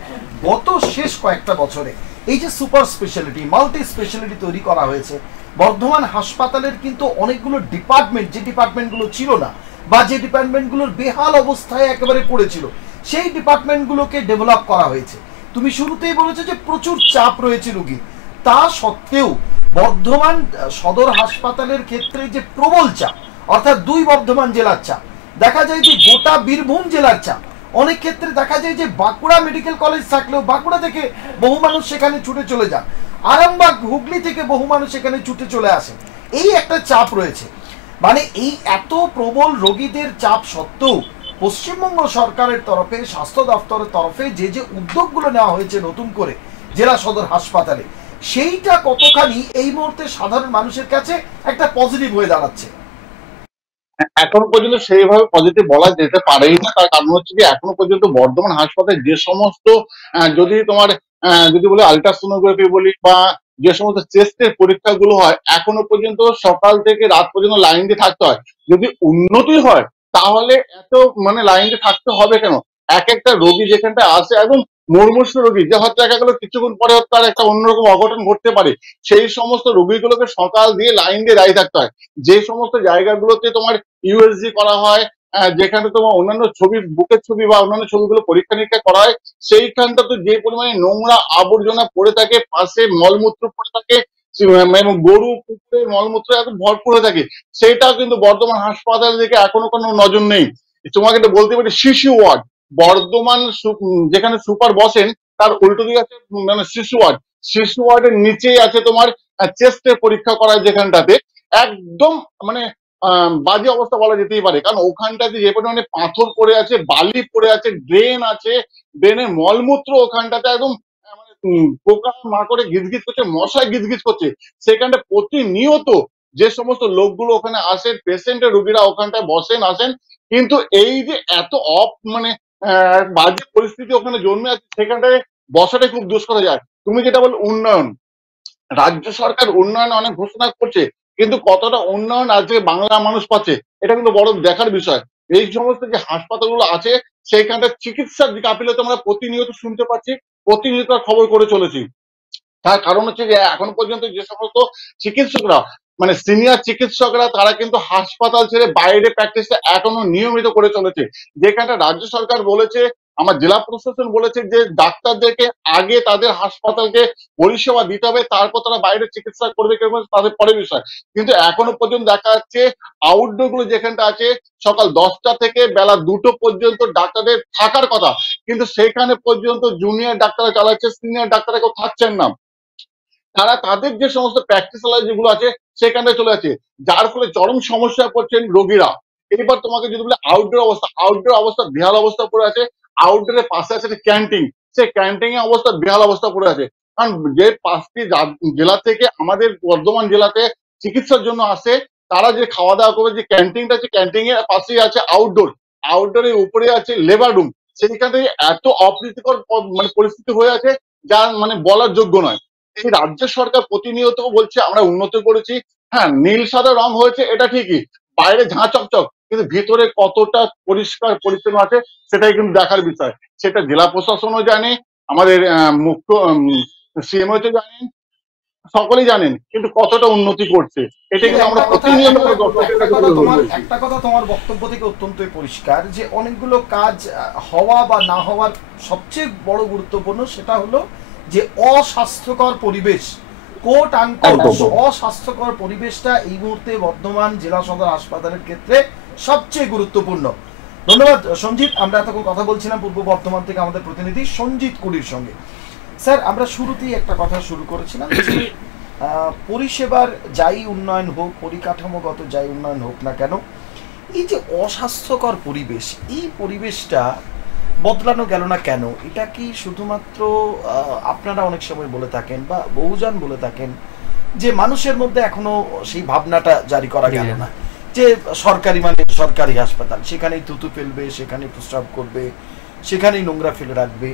গত শেষ কয়েকটা বছরে এই যে সুপার স্পেশালিটি মাল্টি স্পেশালিটি তৈরি করা হয়েছে বর্ধমান হাসপাতালের, কিন্তু অনেকগুলো ডিপার্টমেন্ট, যে ডিপার্টমেন্টগুলো ছিল না বা যে ডিপার্টমেন্টগুলোর বেহাল অবস্থায় একেবারে পড়েছিল, সেই ডিপার্টমেন্টগুলোকে ডেভেলপ করা হয়েছে। তুমি শুরুতেই বলেছো যে প্রচুর চাপ রয়েছে রোগীর, তা সত্ত্বেও বর্ধমান সদর হাসপাতালের ক্ষেত্রে যে প্রবল চাপ, অর্থাৎ 2 বর্ধমান জেলার চাপ, দেখা যায় যে গোটা বীরভূম জেলার চাপ, অনেক ক্ষেত্রে দেখা যায় যে বাঁকুড়া মেডিকেল কলেজ থাকলেও বাঁকুড়া থেকে বহু মানুষ সেখানে ছুটে চলে যান, আরামবাগ হুগলি থেকে বহু মানুষ সেখানে ছুটে চলে আসে, এই একটা চাপ রয়েছে। মানে এই এত প্রবল রোগীদের চাপ সত্ত্বেও পশ্চিমবঙ্গ সরকারের তরফে, স্বাস্থ্য দপ্তরের তরফে যে যে উদ্যোগগুলো নেওয়া হয়েছে নতুন করে জেলা সদর হাসপাতালে, সেইটা কতখানি এই মুহূর্তে সাধারণ মানুষের কাছে একটা পজিটিভ হয়ে দাঁড়াচ্ছে? এখন পর্যন্ত সেইভাবে পজিটিভ বলা যেতে পারেই না। তার কারণ হচ্ছে যে এখনো পর্যন্ত বর্ধমান হাসপাতালে যে সমস্ত যদি তোমার যদি বলে আলট্রাসোনোগ্রাফি বলি বা যে সমস্ত চেস্টের পরীক্ষাগুলো হয়, এখনো পর্যন্ত সকাল থেকে রাত পর্যন্ত লাইন দিয়ে থাকতে হয়। যদি উন্নতি হয় তাহলে এত লাইন দিয়ে থাকতে হবে কেন? এক একটা রোগী যেখানটা আসে একদম মুমূর্ষু রোগী, যে হয়তো দেখা গেল কিছুক্ষণ পরে তার একটা অন্যরকম অঘটন ঘটতে পারে, সেই সমস্ত রোগীগুলোকে সকাল দিয়ে লাইন দিয়ে দাঁড়িয়ে থাকতে হয়। যে সমস্ত জায়গাগুলোতে তোমার ইউএসজি করা হয়, যেখানে তোমার অন্যান্য ছবি, বুকের ছবি বা অন্যান্য ছবিগুলো পরীক্ষা নিরীক্ষা করা হয়, সেইখানটা তো যে পরিমাণে নোংরা আবর্জনা পড়ে থাকে, পাশে মলমূত্র পড়ে থাকে, এবং গরু কুকুরের মলমূত্র এত ভরপুর হয়ে থাকে, সেটাও কিন্তু বর্ধমান হাসপাতাল থেকে এখনো কোনো নজর নেই। তোমাকে তো বলতে পারি শিশু ওয়ার্ড, বর্ধমান যেখানে সুপার বসেন তার উল্টো দিকে আছে শিশু ওয়ার্ড, শিশু ওয়ার্ডের নিচেই আছে তোমার চেস্টের পরীক্ষা করায়, যেখানটাতে একদম বাজে অবস্থা বলা যেতেই পারে। কারণ ওখানটাতে যে পরিমাণে পাথর পড়ে আছে, বালি পড়ে আছে, ড্রেন আছে, ড্রেনের মলমূত্র ওখানটাতে একদম পোকা মাকড়ে গিজগিজ করছে, মশায় গিজগিজ করছে। সেখানটা প্রতিনিয়ত যে সমস্ত লোকগুলো ওখানে আসেন, পেশেন্টের রোগীরা ওখানটায় বসেন আসেন, কিন্তু এই যে এত বাজে পরিস্থিতি ওখানে জন্মে আছে, সেখানটায় বসাটাই খুব দুষ্কর হয়ে যায়। তুমি যেটা বল উন্নয়ন, রাজ্য সরকার উন্নয়ন অনেক ঘোষণা করছে, কিন্তু কতটা উন্নয়ন আজকে বাংলা মানুষ পাচ্ছে এটা কিন্তু বড় দেখার বিষয়। এই সমস্ত যে হাসপাতালগুলো আছে সেইখানটা চিকিৎসার গাফিলতি আমরা প্রতিনিয়ত শুনতে পাচ্ছি, প্রতিনিয়ত খবর করে চলেছি। তার কারণ হচ্ছে যে এখন পর্যন্ত যে সমস্ত চিকিৎসকরা সিনিয়র চিকিৎসকরা তারা কিন্তু হাসপাতাল ছেড়ে বাইরে প্র্যাকটিসটা এখনো নিয়মিত করে চলেছে। যেখানটা রাজ্য সরকার বলেছে, আমার জেলা প্রশাসন বলেছে যে ডাক্তারদেরকে আগে তাদের হাসপাতালকে পরিষেবা দিতে হবে, তারপর তারা বাইরে চিকিৎসা করবে তাদের পরে বিষয়। কিন্তু এখনো পর্যন্ত দেখা যাচ্ছে আউটডোর গুলো যেখানটা আছে সকাল 10টা থেকে বেলা 2টো পর্যন্ত ডাক্তারদের থাকার কথা, কিন্তু সেখানে পর্যন্ত জুনিয়র ডাক্তাররা চালাচ্ছে, সিনিয়র ডাক্তাররা কেউ থাকছেন না। তারা তাদের যে সমস্ত প্র্যাকটিস যেগুলো আছে সেখানে চলে যাচ্ছে, যার ফলে চরম সমস্যায় পড়ছেন রোগীরা। এবার তোমাকে যদি বলে আউটডোর অবস্থা বেহাল অবস্থা পড়ে আছে। আউটডোরের পাশে আছে একটা ক্যান্টিন, সেই ক্যান্টিন এর অবস্থা বেহাল অবস্থা পড়ে আছে। কারণ যে 5টি জেলা থেকে আমাদের বর্ধমান জেলাতে চিকিৎসার জন্য আসে, তারা যে খাওয়া দাওয়া করবে, যে ক্যান্টিনটা আছে ক্যান্টিন এর পাশেই আছে আউটডোরের উপরে আছে লেবার রুম। সেইখানে এত অপ্রীতিকর মানে পরিস্থিতি হয়ে আছে যা মানে বলার যোগ্য নয়। এই রাজ্য সরকার প্রতিনিয়ত বলছে আমরা উন্নত করেছি, হ্যাঁ নীল সাদা রং হয়েছে এটা ঠিকই, বাইরে ঝাঁ চকচক, কিন্তু ভিতরে কতটা পরিষ্কার পরিচ্ছন্ন আছে সেটাই কিন্তু দেখার বিষয়। সেটা জেলা প্রশাসনও জানে, আমাদের মুখ্য সিএমও তো জানেন, সকলেই জানেন, কিন্তু কতটা উন্নতি করছে এটা কিন্তু আমরা প্রতিনিয়ত একটা কথা তোমার বক্তব্য থেকে অত্যন্তই পরিষ্কার যে অনেকগুলো কাজ হওয়া বা না হওয়ার সবচেয়ে বড় গুরুত্বপূর্ণ সেটা হলো যে অস্বাস্থ্যকর পরিবেশ, কোট আনকোট অস্বাস্থ্যকর পরিবেশটা এই মুহূর্তে বর্ধমান জেলা সদর হাসপাতালের ক্ষেত্রে সবচেয়ে গুরুত্বপূর্ণ। ধন্যবাদ সঞ্জিত। আমরা এতক্ষণ কথা বলছিলাম পূর্ব বর্ধমান থেকে আমাদের প্রতিনিধি সঞ্জিত কুড়ির সঙ্গে। স্যার, আমরা শুরুতেই একটা কথা শুরু করেছিলাম যে পরিষেবার যাই উন্নয়ন হোক, পরিকাঠামোগত যাই উন্নয়ন হোক না কেন, এই যে অস্বাস্থ্যকর পরিবেশ, এই পরিবেশটা বদলানো গেল না কেন? এটা কি শুধুমাত্র আপনারা অনেক সময় বলে থাকেন বা বহুজন বলে থাকেন যে মানুষের মধ্যে এখনো সেই ভাবনাটা জারি করা গেল না যে সরকারি মানে সরকারি হাসপাতাল, সেখানেই থুতু ফেলবে, সেখানেই প্রস্রাব করবে, সেখানেই নোংরা ফেলে রাখবে।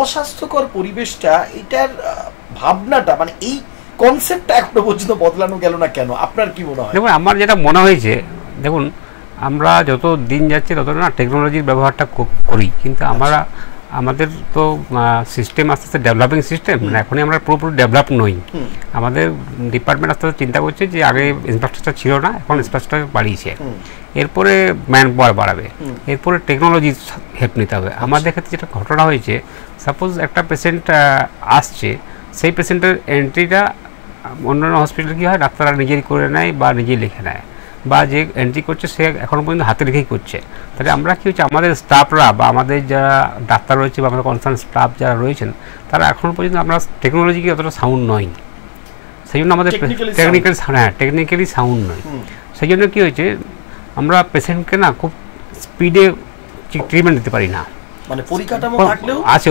অস্বাস্থ্যকর পরিবেশটা, এটার ভাবনাটা মানে এই কনসেপ্টটা এখনো পর্যন্ত বদলানো গেল না কেন? আপনার কি মনে হয়? দেখুন, আমার যেটা মনে হয়েছে, দেখুন আমরা যত দিন যাচ্ছে তত না টেকনোলজির ব্যবহারটা করি, কিন্তু আমাদের তো সিস্টেম আস্তে আস্তে ডেভেলপিং সিস্টেম, মানে এখনই আমরা পুরোপুরি ডেভেলপ নই। আমাদের ডিপার্টমেন্ট আস্তে আস্তে চিন্তা করছে যে আগে ইনফ্রাস্ট্রাকচার ছিল না, এখন ইনফ্রাস্ট্রাকচার বাড়িয়েছে, এরপরে ম্যান পাওয়ার বাড়াবে, এরপরে টেকনোলজির হেল্প নিতে হবে। আমাদের ক্ষেত্রে যেটা ঘটনা হয়েছে, সাপোজ একটা পেশেন্ট আসছে, সেই পেশেন্টের এন্ট্রিটা অন্যান্য হসপিটালে কী হয়, ডাক্তাররা নিজেই করে নেয় বা নিজেই লিখে নেয়, বা যে এন্ট্রি করছে সে এখনও পর্যন্ত হাতে লিখেই করছে। তাহলে আমরা কী হচ্ছে, আমাদের স্টাফরা বা আমাদের যারা ডাক্তার রয়েছে বা আমাদের কনসার্ন স্টাফ যারা রয়েছেন, তারা এখনও পর্যন্ত আমরা টেকনোলজিকে অতটা সাউন্ড নয়, সেই জন্য আমাদের টেকনিক্যালি সাউন্ড নয়। সেই জন্য কী হয়েছে, আমরা পেশেন্টকে না খুব স্পিডে ট্রিটমেন্ট দিতে পারি না, মানে পরিকাঠামো থাকলেও আছে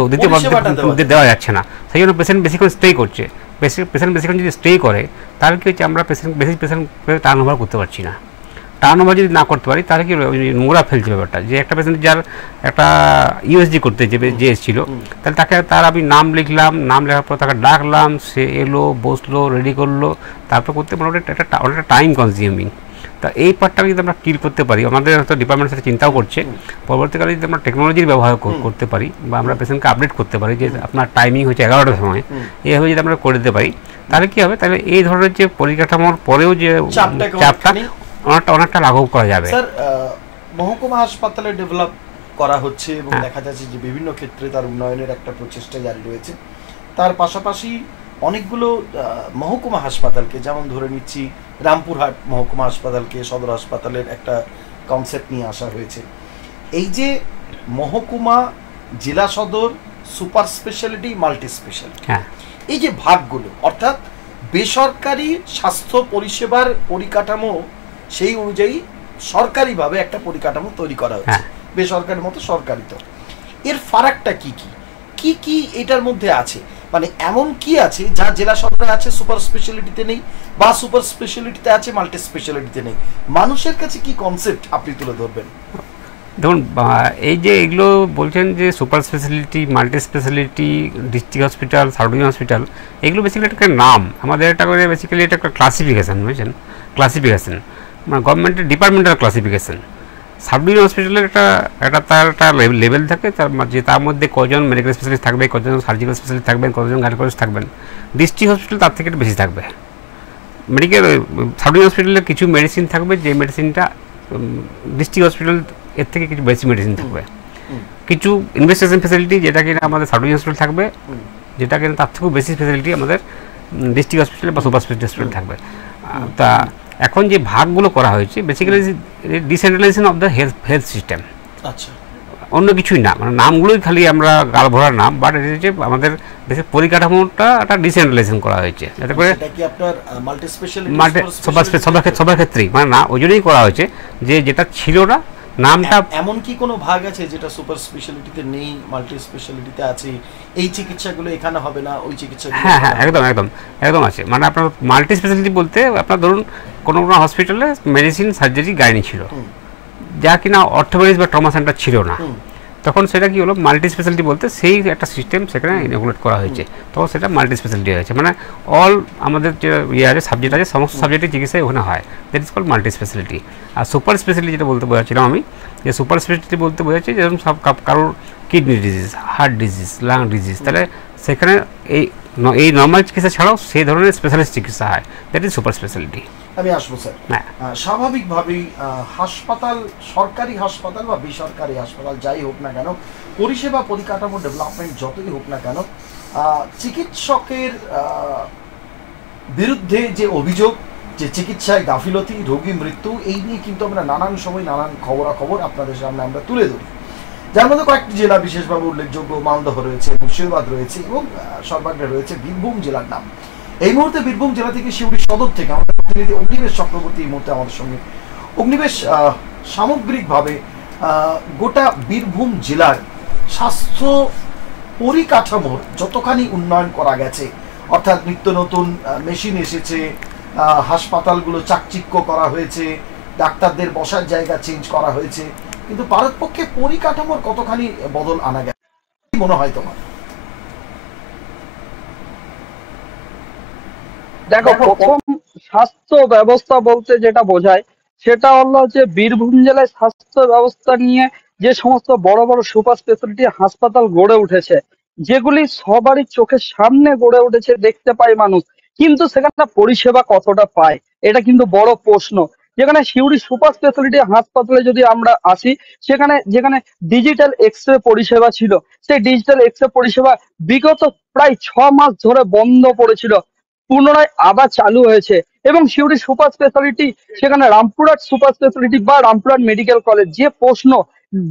দেওয়া যাচ্ছে না। সেই জন্য পেশেন্ট বেশিক্ষণ স্টে করছে। পেশেন্ট বেশিক্ষণ যদি স্টে করে, তাহলে কী হচ্ছে, আমরা বেশি পেশেন্ট টার্ন ওভার করতে পারছি না। টার্ন ওভার যদি না করতে পারি, তাহলে কি নোংরা ফেলছে ব্যাপারটা। যে একটা পেশেন্ট যার একটা ইউএসজি করতে যে এসেছিল, তাহলে তার আমি নাম লিখলাম, নাম লেখার পর তাকে ডাকলাম, সে এলো, বসলো, রেডি করলো, তারপর করতে মোটামুটি অনেকটা টাইম কনজিউমিং। তা এই পার্টটাকে যদি আমরা কিল করতে পারি, আমাদের হয়তো ডিপার্টমেন্ট সাথে চিন্তাও করছে, পরবর্তীকালে যদি আমরা টেকনোলজির ব্যবহার করতে পারি বা আমরা পেশেন্টকে আপডেট করতে পারি যে আপনার টাইমিং হচ্ছে 11টার সময়, এইভাবে যদি আমরা করে দিতে পারি, তাহলে কী হবে, তাহলে এই ধরনের যে পরিকাঠামোর পরেও যে চাপটা অনেকটা লাঘব করা যাবে। স্যার, মহকুমা হাসপাতালে ডেভেলপ করা হচ্ছে এবং দেখা যাচ্ছে যে বিভিন্ন ক্ষেত্রে তার উন্নয়নের একটা প্রচেষ্টা জারি রয়েছে। তার পাশাপাশি অনেকগুলো মহকুমা হাসপাতালকে, যেমন ধরে নিচ্ছি রামপুরহাট মহকুমা হাসপাতালকে সদর হাসপাতালের একটা কনসেপ্ট নিয়ে আসা হয়েছে। এই যে মহকুমা, জেলা সদর, সুপার স্পেশালিটি, মাল্টি স্পেশালিটি, এই যে ভাগগুলো, অর্থাৎ বেসরকারি স্বাস্থ্য পরিষেবার পরিকাঠামো সেই অনুযায়ী সরকারিভাবে একটা পরিকাঠামো তৈরি করা হচ্ছে, বেসরকারির মতো সরকারি। তো এর ফারাকটা কি কি কি কি এটার মধ্যে আছে? মানে এমন কি আছে যা জেলা সদরে আছে সুপার স্পেশালিটিতে নেই, বা সুপার স্পেশালিটিতে আছে মাল্টি স্পেশালিটিতে নেই? মানুষের কাছে কি কনসেপ্ট আপনি তুলে ধরবেন? দেখুন, এই যে এগুলো বলছেন যে super speciality, multi speciality, district hospital, sub division hospital, এগুলো বেসিক্যালি একটা নাম, আমাদের এটা করে বেসিক্যালি এটা একটা ক্লাসিফিকেশান, বুঝছেন, ক্লাসিফিকেশান মানে গভর্নমেন্টের ডিপার্টমেন্টাল ক্লাসিফিকেশান। সাব ডিভিশন হসপিটালের তার একটা লেভেল থাকে, তার মধ্যে কজন মেডিকেল স্পেশালিস্ট থাকবে, কজন সার্জিক্যাল স্পেশালিস্ট থাকবেন, কজন গাইনোকোলজিস্ট থাকবেন। ডিস্ট্রিক্ট হসপিটাল তার থেকে বেশি থাকবে। মেডিকেল সাব ডিভিশন হসপিটালে কিছু মেডিসিন থাকবে, যে মেডিসিনটা ডিস্ট্রিক্ট হসপিটাল এর থেকে কিছু বেশি মেডিসিন থাকবে। কিছু ইনভেস্টিগেশন ফ্যাসিলিটি, যেটা কিনা আমাদের সাব ডিভিশন হসপিটাল থাকবে, যেটা কিনা তার থেকেও বেশি ফ্যাসিলিটি আমাদের ডিস্ট্রিক্ট হসপিটাল বা সুপার স্পেশালিটি হসপিটাল থাকবে। তা এখন যে ভাগগুলো করা হয়েছে, basically decentralisation of the health system. আচ্ছা, অন্য কিছুই না, মানে নামগুলোই খালি আমরা গাল ভরার নাম, বাট এটা হচ্ছে আমাদের দেশের পরিকাঠামোটা একটা ডিসেন্ট্রালাইজেশন করা হয়েছে যাতে করে সবার ক্ষেত্রেই, মানে না ওই জন্যই করা হয়েছে যে যেটা ছিল না নামটা। এমন কি কোনো ভাগ আছে যেটা সুপার স্পেশালিটিতে নেই, মাল্টি স্পেশালিটিতে আছে, এই চিকিৎসাগুলো এখানে হবে না, ওই চিকিৎসা? হ্যাঁ হ্যাঁ, একদম একদম একদম আছে। মানে আপনার মাল্টি স্পেশালিটি বলতে আপনার ধরুন কোনো কোনো হসপিটালে মেডিসিন, সার্জারি, গাইনি ছিল, যা কিনা অর্থোপেডিক্স বা ট্রমা সেন্টার ছিল না, তখন সেটা কি হলো মাল্টি স্পেশালিটি বলতে সেই একটা সিস্টেম সেখানে ইনকুলেট করা হয়েছে, তখন সেটা মাল্টি স্পেশালিটি হয়েছে। মানে অল আমাদের যে ইয়ে আছে, সাবজেক্ট আছে, সমস্ত সাবজেক্টের চিকিৎসাই ওখানে হয়, that is called multi speciality. আর সুপার স্পেশালিটি যেটা বলতে বোঝাচ্ছিলাম আমি, যে সুপার স্পেশালিটি বলতে বোঝাচ্ছি যেরকম সব কারোর kidney disease, heart disease, lung disease, তাহলে সেখানে এই নর্মাল চিকিৎসা ছাড়াও সেই ধরনের স্পেশালিস্ট চিকিৎসা হয়, দ্যাট ইজ সুপার স্পেশালিটি। আমি আসবো স্যার। স্বাভাবিকভাবেই হাসপাতাল, সরকারি হাসপাতাল বা বেসরকারি হাসপাতাল যাই হোক না কেন, পরিষেবা পরিকাঠামো ডেভেলপমেন্ট যতই হোক না কেন, চিকিৎসকের বিরুদ্ধে যে অভিযোগ, যে চিকিৎসায় গাফিলতি, রোগী মৃত্যু, এই নিয়ে কিন্তু আমরা নানান সময় নানান খবরাখবর আপনাদের সামনে আমরা তুলে ধরি, যার মধ্যে কয়েকটি জেলা বিশেষভাবে উল্লেখযোগ্য, মালদহ রয়েছে, মুর্শিদাবাদ রয়েছে এবং সর্বাগ্রে রয়েছে বীরভূম জেলার নাম। এই মুহূর্তে বীরভূম জেলা থেকে শিউড়ি সদর থেকে আমাদের প্রতিনিধি অগ্নিবেশ চক্রবর্তী এই মুহূর্তে আমাদের সঙ্গে। অগ্নিবেশ, সামগ্রিকভাবে গোটা বীরভূম জেলার স্বাস্থ্য পরিকাঠামোর যতখানি উন্নয়ন করা গেছে, অর্থাৎ নিত্য নতুন মেশিন এসেছে, হাসপাতালগুলো চাকচিক্য করা হয়েছে, ডাক্তারদের বসার জায়গা চেঞ্জ করা হয়েছে, কিন্তু পারতপক্ষে পরিকাঠামোর কতখানি বদল আনা গেছে কি মনে হয় তোমার? দেখো, প্রথম স্বাস্থ্য ব্যবস্থা বলতে যেটা বোঝায় সেটা হলো যে বীরভূম জেলায় স্বাস্থ্য ব্যবস্থা নিয়ে যে সমস্ত বড় বড় সুপার স্পেশালিটি হাসপাতাল গড়ে উঠেছে, যেগুলি সবারই চোখের সামনে গড়ে উঠেছে, দেখতে পায় মানুষ, কিন্তু সেখানে পরিষেবা কতটা পায় এটা কিন্তু বড় প্রশ্ন। যেখানে শিউড়ি সুপার স্পেশালিটি হাসপাতালে যদি আমরা আসি, যেখানে ডিজিটাল এক্স রে পরিষেবা ছিল, সেই ডিজিটাল এক্স রে পরিষেবা বিগত প্রায় 6 মাস ধরে বন্ধ পড়েছিল, পুনরায় আবার চালু হয়েছে। এবং শিউড়ি সুপার স্পেশালিটি, সেখানে রামপুরহাট সুপার স্পেশালিটি বা রামপুরহাট মেডিকেল কলেজ, যে প্রশ্ন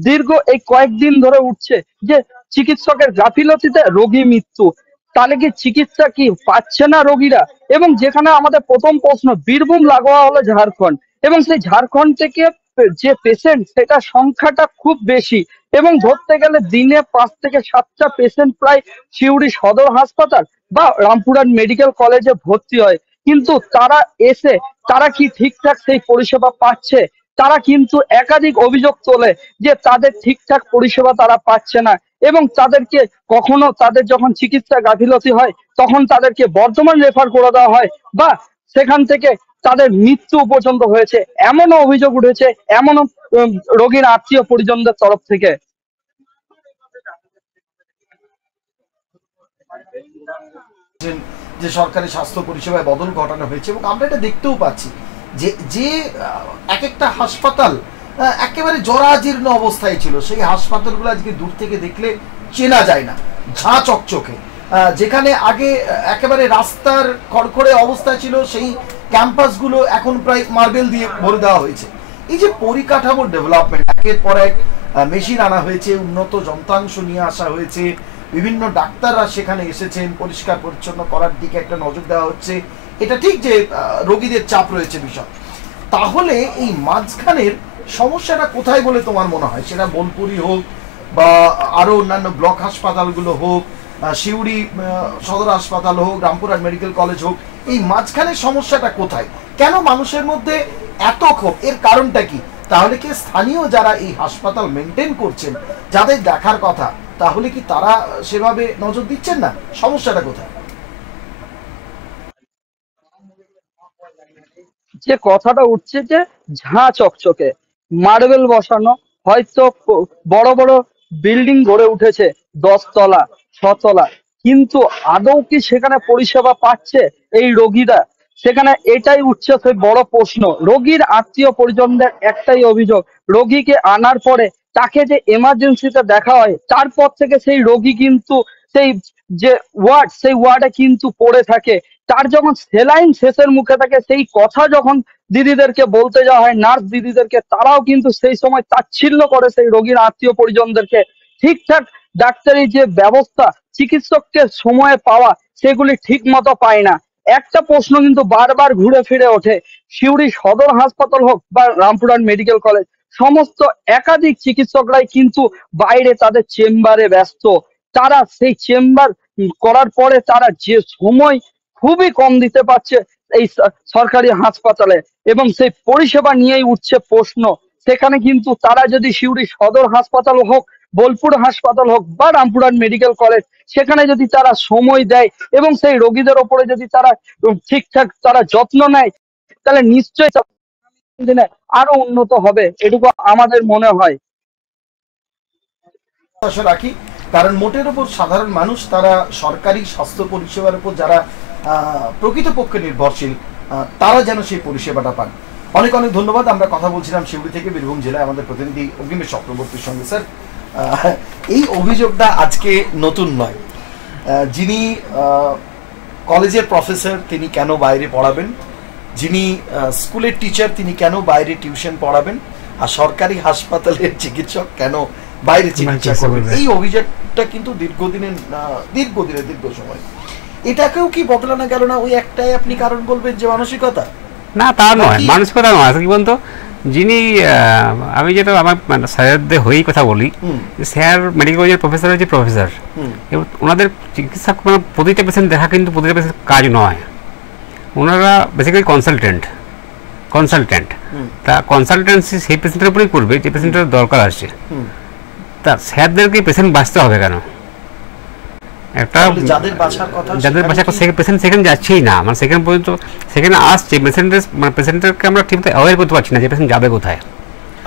দীর্ঘ এই কয়েকদিন ধরে উঠছে যে চিকিৎসকের গাফিলতিতে রোগী মৃত্যু, তাহলে কি চিকিৎসা কি পাচ্ছে না রোগীরা? এবং যেখানে আমাদের প্রথম প্রশ্ন, বীরভূম লাগোয়া হলো ঝাড়খণ্ড, এবং সেই ঝাড়খণ্ড থেকে যে পেশেন্ট সেটা সংখ্যাটা খুব বেশি, এবং ধরতে গেলে দিনে 5 থেকে 7টা পেশেন্ট প্রায় শিউড়ি সদর হাসপাতাল বা রামপুরহাট মেডিকেল কলেজে ভর্তি হয়, কিন্তু তারা কি ঠিকঠাক সেই পরিষেবা পাচ্ছে? তারা কিন্তু একাধিক অভিযোগ তোলে যে তাদের ঠিকঠাক পরিষেবা তারা পাচ্ছে না, এবং তাদেরকে কখনো তাদের যখন চিকিৎসা গাফিলতি হয় তখন তাদেরকে বর্ধমান রেফার করে দেওয়া হয়, বা সেখান থেকে তাদের মৃত্যু পর্যন্ত হয়েছে, এমনও অভিযোগ উঠেছে, এমনও রোগীর আত্মীয় পরিজনদের তরফ থেকে। যে সরকারি স্বাস্থ্য পরিষেবায় বদল ঘটানো হয়েছে, এবং আমরা এটা দেখতেও পাচ্ছি যে এক একটা হাসপাতাল একেবারে জরাজীর্ণ অবস্থায় ছিল, সেই হাসপাতালগুলো আজকে দূর থেকে দেখলে চেনা যায় না, ঝাঁ চকচকে। যেখানে আগে একেবারে রাস্তার খড়খড়ে অবস্থা ছিল, সেই ক্যাম্পাসগুলো এখন প্রায় মার্বেল দিয়ে ভরে দেওয়া হয়েছে। এই যে পরিকাঠামো ডেভেলপমেন্ট, একের পর এক মেশিন আনা হয়েছে, উন্নত যন্ত্রাংশ নিয়ে আসা হয়েছে, বিভিন্ন ডাক্তাররা সেখানে এসেছেন, পরিষ্কার পরিচ্ছন্ন করার দিকে একটা নজর দেওয়া হচ্ছে, এটা ঠিক যে রোগীদের চাপ রয়েছে বিষয়। তাহলে এই মাঝখানের সমস্যাটা কোথায় বলে তোমার মনে হয়? সেটা বোলপুরি হোক বা আরো অন্যান্য ব্লক হাসপাতালগুলো হোক, শিউড়ি সদর হাসপাতাল হোক, রামপুরহাট মেডিকেল কলেজ হোক, এই মাঝখানের সমস্যাটা কোথায়? কেন মানুষের মধ্যে এত ক্ষোভ? এর কারণটা কি? তাহলে কি স্থানীয় যারা এই হাসপাতাল মেনটেন করছেন, যাদের দেখার কথা, তাহলে কি তারা সেভাবে নজর দিচ্ছেন না? সমস্যাটা কোথায়? যে কথাটা উঠছে যে ঝাঁ চকচকে মার্বেল বসানো, হয়তো বড় বড় বিল্ডিং গড়ে উঠেছে 10 তলা 6 তলা, কিন্তু আদৌ কি সেখানে পরিষেবা পাচ্ছে এই রোগীরা? সেখানে এটাই উঠছে সেই বড় প্রশ্ন। রোগীর আত্মীয় পরিজনদের একটাই অভিযোগ, রোগীকে আনার পরে তাকে যে এমার্জেন্সিতে দেখা হয়, তারপর থেকে সেই রোগী কিন্তু সেই যে সেই ওয়ার্ডে কিন্তু পড়ে থাকে। তার যখন সেলাইন শেষের মুখে থাকে, সেই কথা যখন দিদিদেরকে বলতে যাওয়া হয়, নার্স দিদিদেরকে, তারাও কিন্তু সেই সময় তাচ্ছিল্য করে সেই রোগীর আত্মীয় পরিজনদেরকে। ঠিকঠাক ডাক্তারি যে ব্যবস্থা, চিকিৎসককে সময়ে পাওয়া, সেগুলি ঠিক মতো পায় না। একটা প্রশ্ন কিন্তু বারবার ঘুরে ফিরে ওঠে, সিউড়ি সদর হাসপাতাল হোক বা রামপুরহাট মেডিকেল কলেজ, সমস্ত একাধিক চিকিৎসকরাই কিন্তু বাইরে তাদের চেম্বারে ব্যস্ত। তারা সেই চেম্বার করার পরে তারা যে সময় খুবই কম দিতে পারছে এই সরকারি হাসপাতালে, এবং সেই পরিষেবা নিয়েই উঠছে প্রশ্ন। সেখানে কিন্তু তারা যদি সিউড়ি সদর হাসপাতাল হোক, বোলপুর হাসপাতাল হোক বা রামপুরহাট মেডিকেল কলেজ, সেখানে যদি তারা সময় দেয় এবং সেই রোগীদের ওপরে যদি তারা ঠিকঠাক তারা যত্ন নেয়, তাহলে নিশ্চয়ই দিনে আরো উন্নত হবে, এটুকু আমাদের মনে হয়। আশা রাখি, কারণ মোটের উপর সাধারণ মানুষ তারা সরকারি স্বাস্থ্য পরিষেবার উপর যারা প্রকৃতপক্ষে নির্ভরশীল, তারা যেন সেই পরিষেবাটা পান। অনেক অনেক ধন্যবাদ। আমরা কথা বলছিলাম সিউড়ি থেকে বীরভূম জেলায় আমাদের প্রতিনিধি অগ্নিমেষ চক্রবর্তীর সঙ্গে। স্যার, এই অভিযোগটা আজকে নতুন নয়। যিনি কলেজের প্রফেসর তিনি কেন বাইরে পড়াবেন, যিনি স্কুলের টিচার তিনি কেন বাইরে টিউশন পড়াবেন, আর সরকারি হাসপাতালের চিকিৎসক কেন বাইরে চিকিৎসা করবেন, এই অভিযোগটা কিন্তু দীর্ঘ সময়। এটাকেও কি বদলানো গেল না? ওই একটাই আপনি কারণ বলবেন যে মানসিকতা? না, তা নয়, মানসিকতা নয়। কি বলতো, যিনি আমি যেটা আমার স্যারদের হয়েই কথা বলি, স্যার মেডিকেল কলেজের প্রফেসর হচ্ছে প্রফেসর, এবং ওনাদের চিকিৎসা মানে প্রতিটা পেশেন্ট দেখা কিন্তু প্রতিটা পেশেন্ট কাজ নয়। ওনারা বেসিক্যালি কনসালটেন্ট। তা কনসালটেন্সি সেই পেশেন্টের উপরেই করবে যে পেশেন্টের দরকার আসছে। তা স্যারদেরকে পেশেন্ট বাঁচতে হবে কেন? একটা যাদের বাঁচার কথা পেশেন্ট সেখানে যাচ্ছেই না, মানে সেখানে পর্যন্ত সেখানে আসছে পেশেন্টকে আমরা ঠিকমতো অ্যাওয়ার করতে পারছি না যে পেশেন্ট যাবে কোথায়।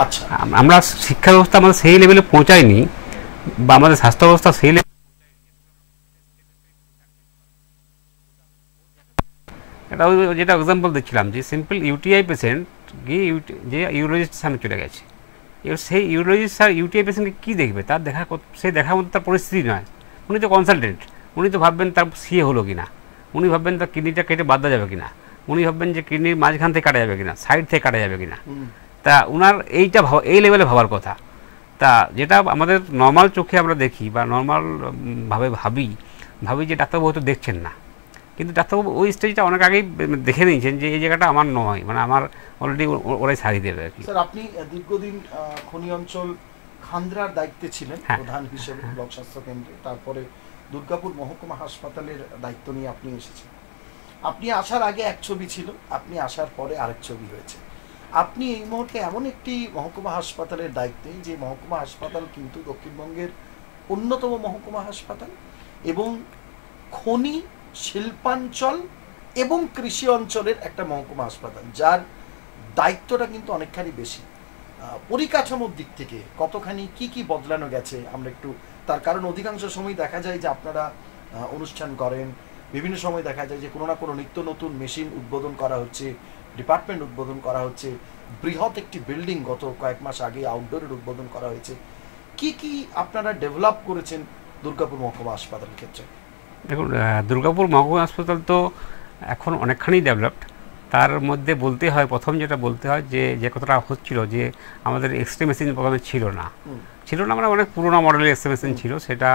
আচ্ছা, আমরা শিক্ষা ব্যবস্থা আমাদের সেই লেভেলে পৌঁছায়নি, বা আমাদের স্বাস্থ্য ব্যবস্থা সেই লেভেলে। এটা যেটা এক্সাম্পল দিচ্ছিলাম যে সিম্পল ইউটিআই পেশেন্ট গিয়ে যে ইউরোলজিস্টের সামনে চলে গেছে, এবার সেই ইউরোলজিস্ট স্যার ইউটিআই পেশেন্টকে কী দেখবে? তার সেই দেখার মতো তার পরিস্থিতি নয়। উনি তো কনসালটেন্ট, উনি তো ভাববেন তার সিএ হলো কিনা, উনি ভাববেন তার কিডনিটা কেটে বাদ দেওয়া যাবে কিনা, উনি ভাববেন যে কিডনির মাঝখান থেকে কাটা যাবে কিনা, সাইড থেকে কাটা যাবে কিনা। তা উনার এইটা এই লেভেলে ভাবার কথা। তা যেটা আমাদের নর্মাল চোখে আমরা দেখি বা নর্মাল ভাবি যে ডাক্তারবাবু হয়তো দেখছেন না, কিন্তু ডাক্তারবাবু ওই স্টেজটা অনেক আগেই দেখে নিয়েছেন যে এই জায়গাটা আমার নয়, মানে আমার অলরেডি ওরাই সারিয়ে দেবে আর কি। স্যার, আপনি দীর্ঘদিন খনি অঞ্চল খান্দ্রার দায়িত্বে ছিলেন প্রধান হিসেবে ব্লক স্বাস্থ্য কেন্দ্রে, তারপরে দুর্গাপুর মহকুমা হাসপাতালের দায়িত্ব নিয়ে আপনি এসেছেন। আপনি আসার আগে এক ছবি ছিল, আপনি আসার পরে আরেক ছবি হয়েছে। আপনি এই মুহূর্তে এমন একটি মহকুমা হাসপাতালের দায়িত্বে, যে মহকুমা হাসপাতাল কিন্তু দক্ষিণবঙ্গের অন্যতম মহকুমা হাসপাতাল, এবং খনি, শিল্পাঞ্চল এবং কৃষি অঞ্চলের একটা মহকুমা হাসপাতাল, যার দায়িত্বটা কিন্তু অনেকখানি বেশি। পরিকাঠামোর দিক থেকে কতখানি কি বদলানো গেছে আমরা একটু, তার কারণ অধিকাংশ সময় দেখা যায় যে আপনারা অনুষ্ঠান করেন, বিভিন্ন সময় দেখা যায় যে কোনো না কোনো নিত্য নতুন মেশিন উদ্বোধন করা হচ্ছে, ডিপার্টমেন্ট উদ্বোধন করা হচ্ছে, বৃহৎ একটি বিল্ডিং গত কয়েক মাস আগে আউটডোরের উদ্বোধন করা হয়েছে। কি আপনারা ডেভেলপ করেছেন দুর্গাপুর মহকুমা হাসপাতালের ক্ষেত্রে? দেখুন, দুর্গাপুর মহকুমা হাসপাতাল তো এখন অনেকখানি ডেভেলপড। তার মধ্যে বলতে হয়, প্রথম যেটা বলতে হয় যে কথাটা হচ্ছিল যে আমাদের এক্সরে মেশিন প্রথমে ছিল না, মানে অনেক পুরোনো মডেলের এক্সরে মেশিন ছিল। সেটা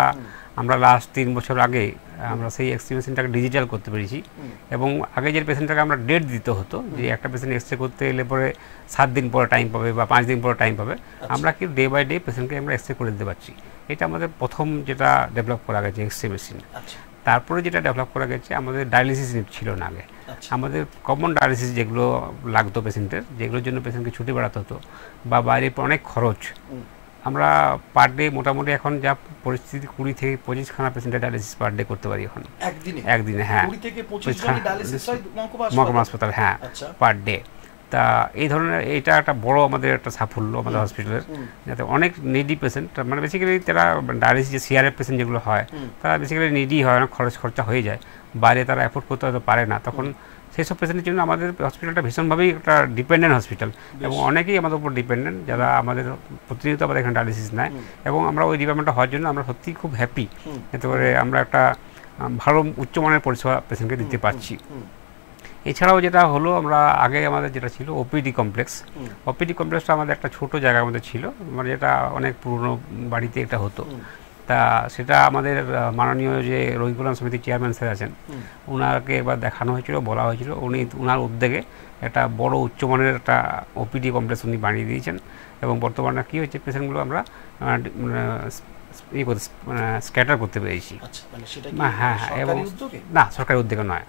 আমরা লাস্ট 3 বছর আগে আমরা সেই এক্সরে মেশিনটাকে ডিজিটাল করতে পেরেছি। এবং আগে যে পেশেন্টটাকে আমরা ডেট দিতে হতো, যে একটা পেশেন্ট এক্সরে করতে এলে পরে 7 দিন পরে টাইম পাবে বা 5 দিন পরে টাইম পাবে, আমরা কি ডে বাই ডে পেশেন্টকে আমরা এক্সরে করে দিতে পারছি। এটা আমাদের প্রথম যেটা ডেভেলপ করা গেছে এক্সরে মেশিন। তারপরে যেটা ডেভেলপ করা গেছে, আমাদের ডায়ালিসিস ছিল না আগে। আমাদের কমন ডায়ালিসিস যেগুলো লাগতো পেশেন্টের, যেগুলোর জন্য পেশেন্টকে ছুটি বাড়াতে হতো বা বাইরে অনেক খরচ, আমরা পার ডে মোটামুটি এখন যা পরিস্থিতি 20 থেকে 25 খানা পেশেন্টের ডায়ালিসিস পার ডে করতে পারি এখন একদিনে। হ্যাঁ, 20 থেকে 25 জন ডায়ালিসিস হয় মহকুমা হাসপাতাল, হ্যাঁ, পার ডে। তা এই ধরনের এটা একটা বড় আমাদের একটা সাফল্য আমাদের হসপিটালের, যাতে অনেক নিডি পেশেন্ট, মানে বেসিক্যালি তারা ডায়ালিসিস যে সিআরএফ পেশেন্ট যেগুলো হয়, তারা বেসিক্যালি নিডি হয়, অনেক খরচা হয়ে যায়, বাইরে তারা অ্যাফোর্ড করতে হয়তো পারে না, তখন সেই সব পেশেন্টের জন্য আমাদের হসপিটালটা ভীষণভাবেই একটা ডিপেন্ডেন্ট হসপিটাল, এবং অনেকেই আমাদের উপর ডিপেন্ডেন্ট, যারা আমাদের প্রতিনিয়ত আমাদের এখানে ডায়ালিসিস নেয়। এবং আমরা ওই ডিপার্টমেন্টটা হওয়ার জন্য আমরা সত্যিই খুব হ্যাপি, এতে করে আমরা একটা ভালো উচ্চমানের পরিষেবা পেশেন্টকে দিতে পারছি। এছাড়াও যেটা হলো, আমরা আগে আমাদের যেটা ছিল ওপিডি কমপ্লেক্স, ওপিডি কমপ্লেক্সটা আমাদের একটা ছোট জায়গার মধ্যে ছিল, মানে যেটা অনেক পুরনো বাড়িতে এটা হতো। তা সেটা আমাদের মাননীয় যে রোগী সমিতির চেয়ারম্যান স্যার আছেন, ওনাকে এবার দেখানো হয়েছিল, বলা হয়েছিল, উনি ওনার উদ্যোগে একটা বড় উচ্চমানের একটা ওপিডি কমপ্লেক্স উনি বানিয়ে দিয়েছেন। এবং বর্তমানে কী হচ্ছে, পেশেন্টগুলো আমরা স্ক্যাটার করতে পেরেছি। হ্যাঁ, এবং না, সরকারি উদ্যোগে নয়,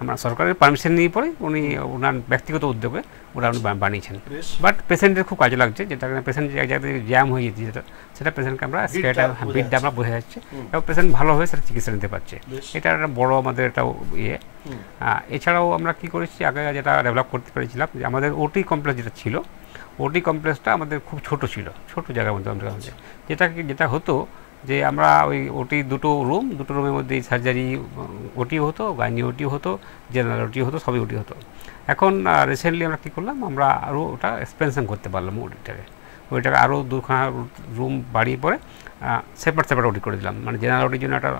আমরা সরকারের পারমিশন নিয়ে পরে উনি ওনার ব্যক্তিগত উদ্যোগে ওরা উনি বানিয়েছেন। বাট পেশেন্টের খুব কাজে লাগছে, যেটা পেশেন্ট এক জায়গায় জ্যাম হয়ে যেতে, সেটা পেশেন্টকে আমরা স্ক্যাটার বিটটা আমরা বোঝা যাচ্ছে, এবং পেশেন্ট ভালোভাবে সেটা চিকিৎসা নিতে পারছে। এটা একটা বড় আমাদের একটা ইয়ে। এছাড়াও আমরা কী করেছি, আগে যেটা ডেভেলপ করতে পেরেছিলাম, যে আমাদের ওটি কমপ্লেক্স যেটা ছিল, ওটি কমপ্লেক্সটা আমাদের খুব ছোট ছিল, ছোট জায়গার মধ্যে আমাদের যেটা হতো যে আমরা ওই ওটি দুটো রুমের মধ্যে সার্জারি ওটিও হতো, গাইনি ওটিও হতো, জেনারেল ওটিও হতো, সবই ওটি হতো। এখন রিসেন্টলি আমরা কী করলাম, আমরা আরও ওটা এক্সপেনশন করতে পারলাম, ওইটাকে আরও দুখানা রুম বাড়িয়ে পরে সেপারেট ওটি করে দিলাম। মানে জেনারেল ওটির জন্য একটা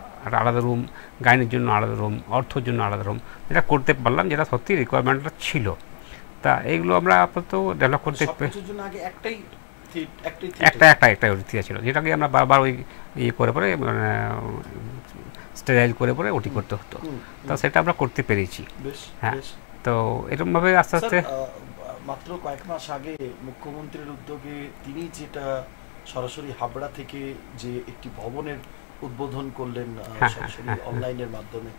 আলাদা রুম, গাইনির জন্য আলাদা রুম, অর্থর জন্য আলাদা রুম, এটা করতে পারলাম, যেটা সত্যি রিকোয়ারমেন্টটা ছিল। তা এইগুলো আমরা আপাতত ডেভেলপ করতে একটা ওটি ছিল, যেটাকে আমরা বারবার ওই ইয়ে করে পরে স্টেরাইল করে পরে ওটি করতে হতো। তো সেটা আমরা করতে পেরেছি। হ্যাঁ, তো এরকমভাবে আস্তে আস্তে মাত্র কয়েক মাস আগে মুখ্যমন্ত্রীর উদ্যোগে তিনি যেটা সরাসরি হাবড়া থেকে যে একটি ভবনের উদ্বোধন করলেন সরাসরি অনলাইনের মাধ্যমে,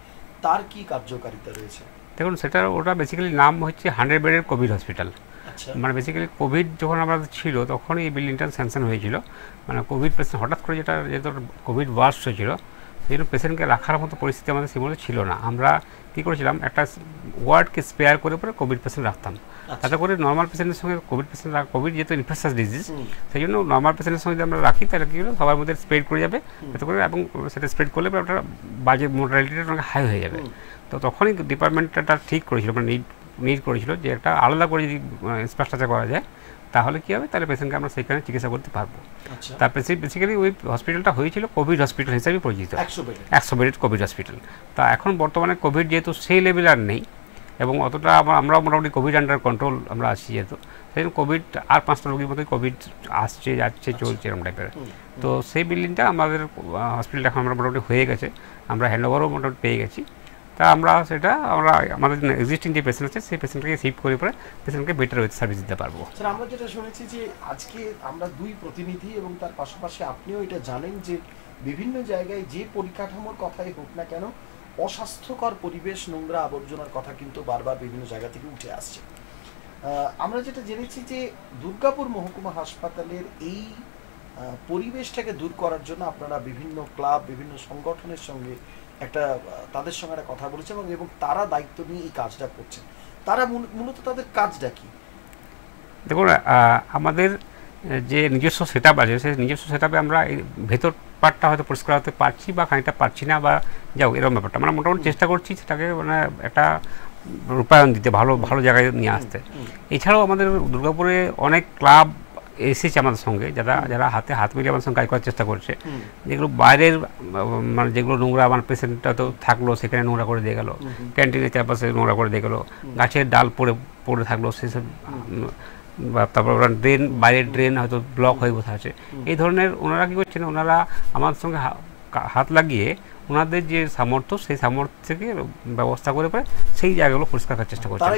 তার কি কার্যকারিতা রয়েছে? দেখুন, ওটা বেসিক্যালি নাম হচ্ছে 100 বেডের কোভিড হসপিটাল। মানে বেসিক্যালি কোভিড যখন আমাদের ছিল তখন এই বিল্ডিংটা স্যাংশন হয়েছিল। মানে কোভিড পেশেন্ট হঠাৎ করে যেহেতু কোভিড বার্স্ট হয়েছিল, সেই জন্য পেশেন্টকে রাখার মতো পরিস্থিতি আমাদের সেগুলো ছিল না। আমরা কী করেছিলাম, একটা ওয়ার্ডকে স্পেয়ার করে পরে কোভিড পেশেন্ট রাখতাম, তাতে করে নর্মাল পেশেন্টের সঙ্গে কোভিড যেহেতু ইনফেকশাস ডিজিজ, সেই জন্য নর্মাল পেশেন্টের সঙ্গে যদি আমরা রাখি তাহলে কী হলো, সবার মধ্যে স্প্রেড করে যাবে, যাতে করে, এবং সেটা স্প্রেড করলে ওটা বাজে মোর্টালিটিটা অনেক হাই হয়ে যাবে। তো তখনই ডিপার্টমেন্টটা ঠিক করেছিল, মানে নিড করেছিল যে একটা আলাদা করে যদি ইনফ্রাস্ট্রাকচার করা যায়, তাহলে কী হবে, তাহলে পেশেন্টকে আমরা সেখানে চিকিৎসা করতে পারবো। তার বেসিক্যালি ওই হসপিটালটা হয়েছিল কোভিড হসপিটাল হিসাবে পরিচিত, 100 বেডের কোভিড হসপিটাল। তা এখন বর্তমানে কোভিড যেহেতু সেই লেভেল আর নেই, এবং অতটা আমরা মোটামুটি কোভিড আন্ডার কন্ট্রোল আমরা আছি, যেহেতু সেই জন্য কোভিড আর 5টা রোগীর মতোই কোভিড আসছে, যাচ্ছে, চলছে এরকম টাইপের। তো সেই বিল্ডিংটা আমাদের হসপিটালটা এখন আমরা মোটামুটি হয়ে গেছে, আমরা হ্যান্ডওভারও মোটামুটি পেয়ে গেছি। তা আমরা আমাদের এক্সিস্টিং যে পেশেন্ট আছে সেই পেশেন্টকে শিফট করে পরে পেশেন্টকে বেটার সার্ভিস দিতে পারবো। স্যার, আমরা যেটা শুনেছি যে আজকে আমরা দুই প্রতিনিধি, এবং তার পাশাপাশি আপনিও এটা জানেন যে বিভিন্ন জায়গায় যে পরিকাঠামোর কথাই হোক না কেন, অস্বাস্থ্যকর পরিবেশ, নোংরা আবর্জনার কথা কিন্তু বারবার বিভিন্ন জায়গা থেকে উঠে আসছে। আমরা যেটা জেনেছি যে দুর্গাপুর মহকুমা হাসপাতালের এই পরিবেশটাকে দূর করার জন্য আপনারা বিভিন্ন ক্লাব, বিভিন্ন সংগঠনের সঙ্গে তাদের সঙ্গে একটা কথা বলেছেন, এবং তারা দায়িত্ব নিয়ে এই কাজটা করছেন। তারা মূলত তাদের কাজটা কি? দেখুন, আমাদের যে নিজস্ব সেট আপ আছে, সেই নিজস্ব সেট আপে আমরা ভেতর পার্টটা হয়তো পরিষ্কার হতে পারছি বা খানিকটা পারছি না, বা যাও এরকম ব্যাপারটা আমরা মোটামুটি চেষ্টা করছি সেটাকে মানে একটা রূপায়ণ দিতে, ভালো জায়গায় নিয়ে আসতে। এছাড়াও আমাদের দুর্গাপুরে অনেক ক্লাব এসেছে আমাদের সঙ্গে, যারা হাত মিলিয়ে আমাদের সঙ্গে কাজ করার চেষ্টা করছে। যেগুলো বাইরের, মানে যেগুলো নোংরা, আমার পেশেন্টটা তো থাকলো সেখানে নোংরা করে দিয়ে গেল, ক্যান্টিনের চারপাশে নোংরা করে দিয়ে গেলো, গাছের ডাল পড়ে থাকলো সেসব, বা তারপর ওরা বাইরের ড্রেন হয়তো ব্লক হয়ে বসে আছে। এই ধরনের ওনারা কী করছেন, ওনারা আমাদের সঙ্গে হাত লাগিয়ে ওনাদের যে সামর্থ্য, সেই সামর্থ্য থেকে ব্যবস্থা করে পরে সেই জায়গাগুলো পরিষ্কার করার চেষ্টা করছেন,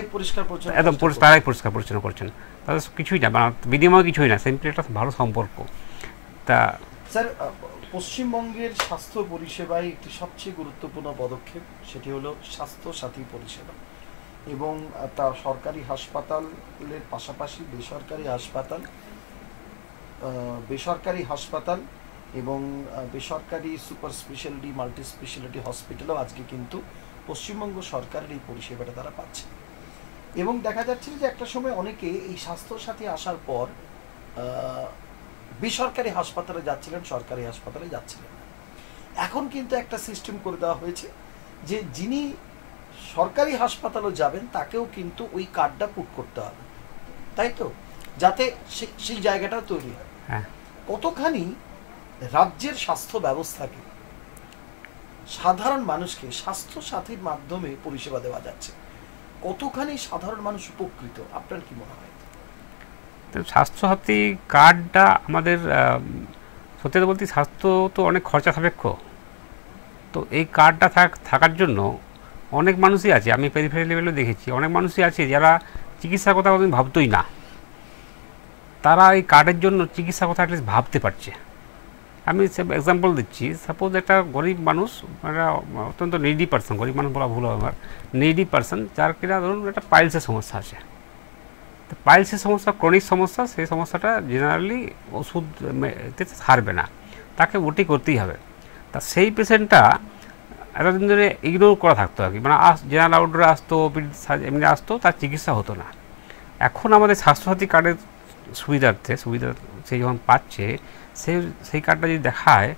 একদম তারাই পরিষ্কার পরিচ্ছন্ন করছেন। তাদের কিছুই না, মানে বিনিময় কিছুই না, সিম্পলি একটা ভালো সম্পর্ক। তা স্যার, পশ্চিমবঙ্গের স্বাস্থ্য পরিষেবায় একটি সবচেয়ে গুরুত্বপূর্ণ পদক্ষেপ, সেটি হলো স্বাস্থ্য সাথী পরিষেবা, এবং তা সরকারি হাসপাতালের পাশাপাশি বেসরকারি হাসপাতাল এবং বেসরকারি সুপার স্পেশালিটি, মাল্টি স্পেশালিটি হসপিটালও আজকে কিন্তু পশ্চিমবঙ্গ সরকারের এই পরিষেবাটা তারা পাচ্ছে। এবং দেখা যাচ্ছে যে একটা সময় অনেকে এই স্বাস্থ্য সাথী আসার পর বেসরকারি হাসপাতালে যাচ্ছিলেন, সরকারি হাসপাতালে যাচ্ছিলেন না। এখন কিন্তু একটা সিস্টেম করে দেওয়া হয়েছে যে যিনি সরকারি হাসপাতালে যাবেন তাকেও কিন্তু ওই কার্ডটা পুট করতে হবে, তাই তো, যাতে সেই জায়গাটা তৈরি হয়। কতখানি রাজ্যের স্বাস্থ্য ব্যবস্থাকে, সাধারণ মানুষকে স্বাস্থ্য সাথীর মাধ্যমে পরিষেবা দেওয়া যাচ্ছে, কতখানি সাধারণ মানুষ উপকৃত আপনার কি মনে হয়? তো স্বাস্থ্যসাথী কার্ডটা আমাদের সত্যি কথা বলতে স্বাস্থ্য তো অনেক খরচা সাপেক্ষ। তো এই কার্ডটা থাকার জন্য অনেক মানুষই আছে, আমি পেরিফেরি লেভেলেও দেখেছি, অনেক মানুষই আছে যারা চিকিৎসার কথা কোনোদিন ভাবতোই না, তারা এই কার্ডের জন্য চিকিৎসার কথা অ্যাটলিস্ট ভাবতে পারছে। আমি এক্সাম্পল দিচ্ছি, সাপোজ একটা গরিব মানুষ, একটা অত্যন্ত নিডি পার্সন, গরিব মানুষ বলা ভুল হবে আমার, নিডি পার্সন, যার কিনা ধরুন একটা পাইলসের সমস্যা আছে। তো পাইলসের সমস্যা ক্রনিক সমস্যা, সেই সমস্যাটা জেনারেলি ওষুধ ছাড়বে না, তাকে ওটি করতেই হবে। তা সেই পেশেন্টটা এতদিন ধরে ইগনোর করা থাকতো আর কি, মানে জেনারেল আউটডোরে আসতো, এমনি আসতো, তার চিকিৎসা হতো না। এখন আমাদের স্বাস্থ্যসাথী কার্ডের সুবিধা সে যখন পাচ্ছে, সেই কার্ডটা যদি দেখায়,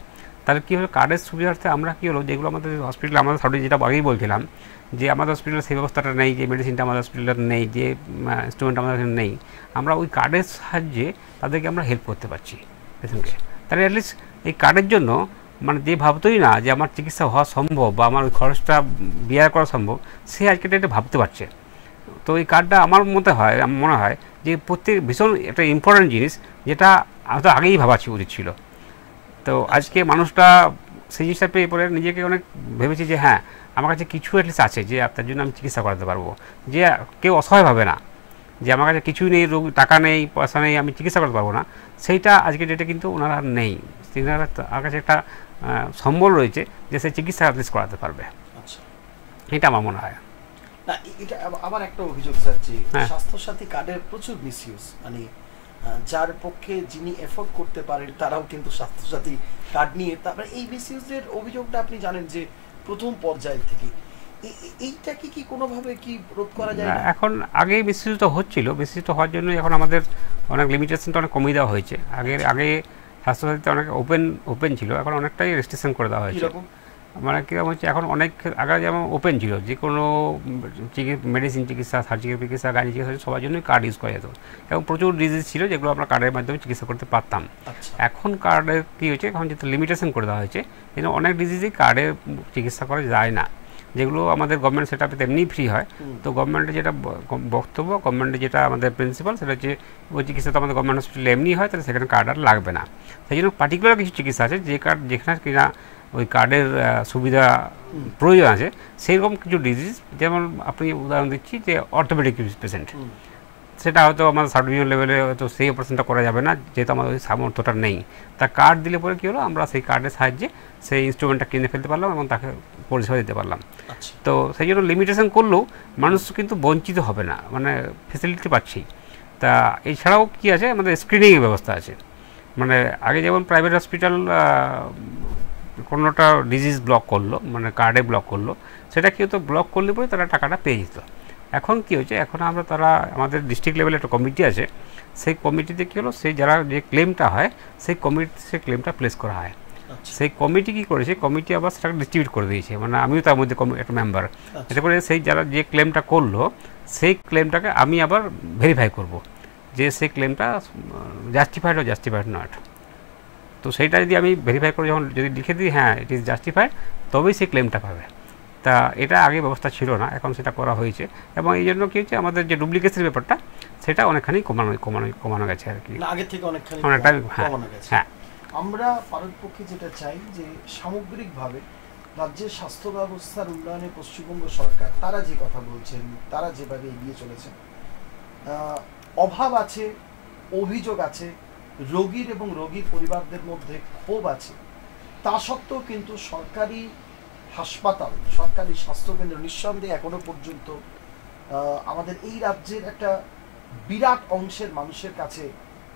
তাহলে কী হলো, কার্ডের সুবিধার্থে আমরা কী হলো, যেগুলো আমাদের হসপিটালে, আমাদের সাউথে যেটা আগেই বলছিলাম যে আমাদের হসপিটালে সেই ব্যবস্থাটা নেই, যে মেডিসিনটা আমাদের হসপিটালে নেই, যে ইনস্ট্রুমেন্ট আমাদের নেই, আমরা ওই কার্ডের সাহায্যে তাদেরকে আমরা হেল্প করতে পারছি পেশেন্টকে। তাহলে অ্যাটলিস্ট এই কার্ডের জন্য মানে যে ভাবতোই না যে আমার চিকিৎসা হওয়া সম্ভব বা আমার ওই খরচটা বিয়ার করা সম্ভব, সে আজকে এটা ভাবতে পারছে। তো এই কার্ডটা আমার মনে হয় যে প্রত্যেক ভীষণ একটা ইম্পর্ট্যান্ট জিনিস, যেটা হয়তো আগেই ভাবা উচিত ছিল। তো আজকে মানুষটা সেই জিনিসটা পেয়ে পরে নিজেকে অনেক ভেবেছি যে হ্যাঁ, আমার কাছে কিছু অ্যাটলিস্ট আছে যে আপনার জন্য আমি চিকিৎসা করাতে পারবো, যে কেউ অসহায় ভাবে না যে আমার কাছে কিছুই নেই, টাকা নেই, পয়সা নেই, আমি চিকিৎসা করতে পারবো না। সেইটা আজকের ডেটে কিন্তু ওনারা নেই, তার কাছে একটা সম্বল রয়েছে যে সে চিকিৎসা অ্যাটলিস্ট করাতে পারবে। আচ্ছা, এটা আমার মনে হয়। না, এটা আবার একটা অভিযোগ স্যার যে স্বাস্থ্যসাথী কার্ডের প্রচুর মিসইউজ, মানে যার পক্ষে যিনি এফোর্ড করতে পারেন তারাও কিন্তু স্বাস্থ্যসাথী কার্ড নিয়ে, তারপরে এই মিসইউজের অভিযোগটা আপনি জানেন যে প্রথম পর্যায় থেকে, এইটা কি কোনোভাবে কি রোধ করা যায় না? এখন আগে মিসইউজটা হচ্ছিল, মিসইউজটা হওয়ার জন্য এখন আমাদের অনেক লিমিটেশনটা অনেক কমিয়ে দেওয়া হয়েছে। আগে স্বাস্থ্যসাথীতে অনেক ওপেন ছিল, এখন অনেকটাই রেস্ট্রিকশন করে দেওয়া হয়েছে। মানে কীরকম হচ্ছে, এখন অনেক আগে যেমন ওপেন ছিল, যে কোনো মেডিসিন চিকিৎসা, সার্জিক্যাল চিকিৎসা, গাড়ি চিকিৎসা সবার জন্যই কার্ড ইউজ করা যেত, এবং প্রচুর ডিজিজ ছিল যেগুলো আমরা কার্ডের মাধ্যমে চিকিৎসা করতে পারতাম। এখন কার্ডের কী হয়েছে, এখন যেহেতু লিমিটেশন করে দেওয়া হয়েছে, এই অনেক ডিজিজই কার্ডে চিকিৎসা করা যায় না, যেগুলো আমাদের গভর্নমেন্ট সেট আপে তেমনি ফ্রি হয়। তো গভর্নমেন্টের যেটা বক্তব্য, গভর্নমেন্টের যেটা আমাদের প্রিন্সিপাল, সেটা হচ্ছে ওই চিকিৎসা তো আমাদের গভর্নমেন্ট হসপিটালে এমনি হয়, তাহলে সেখানে কার্ড আর লাগবে না। সেই জন্য পার্টিকুলার কিছু চিকিৎসা আছে যে কার্ড, যেখানে কিনা ওই কার্ডের সুবিধা প্রয়োজন আছে, সেই রকম কিছু ডিজিজ, যেমন আপনি উদাহরণ দিচ্ছি যে অর্থোপেডিক পেশেন্ট, সেটা হয়তো আমাদের সাব ডিভিশন লেভেলে হয়তো সেই অপারেশনটা করা যাবে না, যেহেতু আমাদের ওই সামর্থ্যটা নেই। তা কার্ড দিলে পরে কী হলো, আমরা সেই কার্ডের সাহায্যে সেই ইনস্ট্রুমেন্টটা কিনে ফেলতে পারলাম এবং তাকে পরিষেবা দিতে পারলাম। তো সেই জন্য লিমিটেশন করলেও মানুষ কিন্তু বঞ্চিত হবে না, মানে ফেসিলিটি পাচ্ছি। তা এছাড়াও কী আছে, আমাদের স্ক্রিনিংয়ের ব্যবস্থা আছে। মানে আগে যেমন প্রাইভেট হসপিটাল কোনোটা ডিজিজ ব্লক করলো, মানে কার্ডে ব্লক করলো, সেটা কি হতো, ব্লক করলে পরে তারা টাকাটা পেয়ে যেত। এখন কী হয়েছে, এখন তারা আমাদের ডিস্ট্রিক্ট লেভেলে একটা কমিটি আছে, সেই কমিটিতে কী হলো, সেই যারা যে ক্লেমটা হয় সেই কমিটিতে সেই ক্লেমটা প্লেস করা হয়। সেই কমিটি কী করেছে, কমিটি আবার সেটাকে ডিস্ট্রিবিউট করে দিয়েছে, মানে আমিও তার মধ্যে একটা মেম্বার। এতে করে সেই যারা যে ক্লেমটা করলো, সেই ক্লেমটাকে আমি আবার ভেরিফাই করব যে সেই ক্লেমটা জাস্টিফাইড ও জাস্টিফাইড নট। তো সেইটা যদি আমি ভেরিফাই করে যখন যদি লিখে দিই হ্যাঁ ইট ইজ জাস্টিফাইড, তবেই সেই ক্লেমটা পাবে। তা এটা আগে ব্যবস্থা ছিল না, এখন সেটা করা হয়েছে, এবং এই জন্য কী হচ্ছে, আমাদের যে ডুপ্লিকেসির ব্যাপারটা সেটা অনেকখানি কমানো গেছে আর কি, আগের থেকে অনেকটাই। হ্যাঁ, আমরা পারতপক্ষে যেটা চাই যে সামগ্রিকভাবে রাজ্যের স্বাস্থ্য ব্যবস্থার উন্নয়নে পশ্চিমবঙ্গ সরকার, তারা যে কথা বলছেন, তারা যেভাবে এগিয়ে চলেছেন, অভাব আছে, অভিযোগ আছে, রোগীর এবং রোগীর পরিবারদের মধ্যে ক্ষোভ আছে, তা সত্ত্বেও কিন্তু সরকারি হাসপাতাল, সরকারি স্বাস্থ্যকেন্দ্র নিঃসন্দেহে এখনো পর্যন্ত আমাদের এই রাজ্যের একটা বিরাট অংশের মানুষের কাছে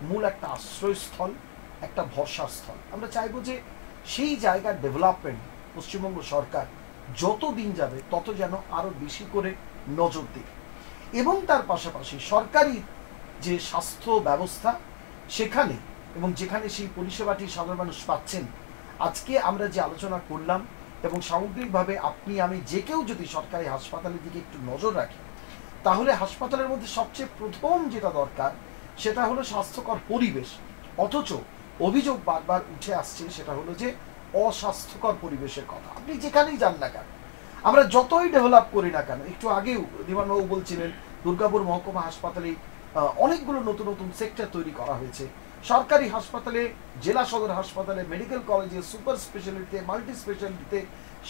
মূল একটা আশ্রয়স্থল, একটা ভরসার স্থল। আমরা চাইবো যে সেই জায়গার ডেভেলপমেন্ট পশ্চিমবঙ্গ সরকার যত দিন যাবে তত যেন আরো বেশি করে নজর দেয়, এবং তার পাশাপাশি সরকারি যে স্বাস্থ্য ব্যবস্থা সেখানে এবং যেখানে সেই পরিষেবাটি সাধারণ মানুষ পাচ্ছেন, আজকে আমরা যে আলোচনা করলাম এবং সামগ্রিকভাবে আপনি আমি যে কেউ যদি সরকারি হাসপাতালের দিকে একটু নজর রাখি, তাহলে হাসপাতালের মধ্যে সবচেয়ে প্রথম যেটা দরকার সেটা হলো স্বাস্থ্যকর পরিবেশ। অথচ অভিযোগ বারবার উঠে আসছে সেটা হলো যে অস্বাস্থ্যকর পরিবেশের কথা। আপনি যেখানেই যান না কেন, আমরা যতই ডেভেলপ করি না কেন, একটু আগেও দিবানবাবু বলছিলেন দুর্গাপুর মহকুমা হাসপাতালে অনেকগুলো নতুন নতুন সেক্টর তৈরি করা হয়েছে। সরকারি হাসপাতালে, জেলা সদর হাসপাতালে, মেডিকেল কলেজে, সুপার স্পেশালিটিতে, মাল্টি স্পেশালিটিতে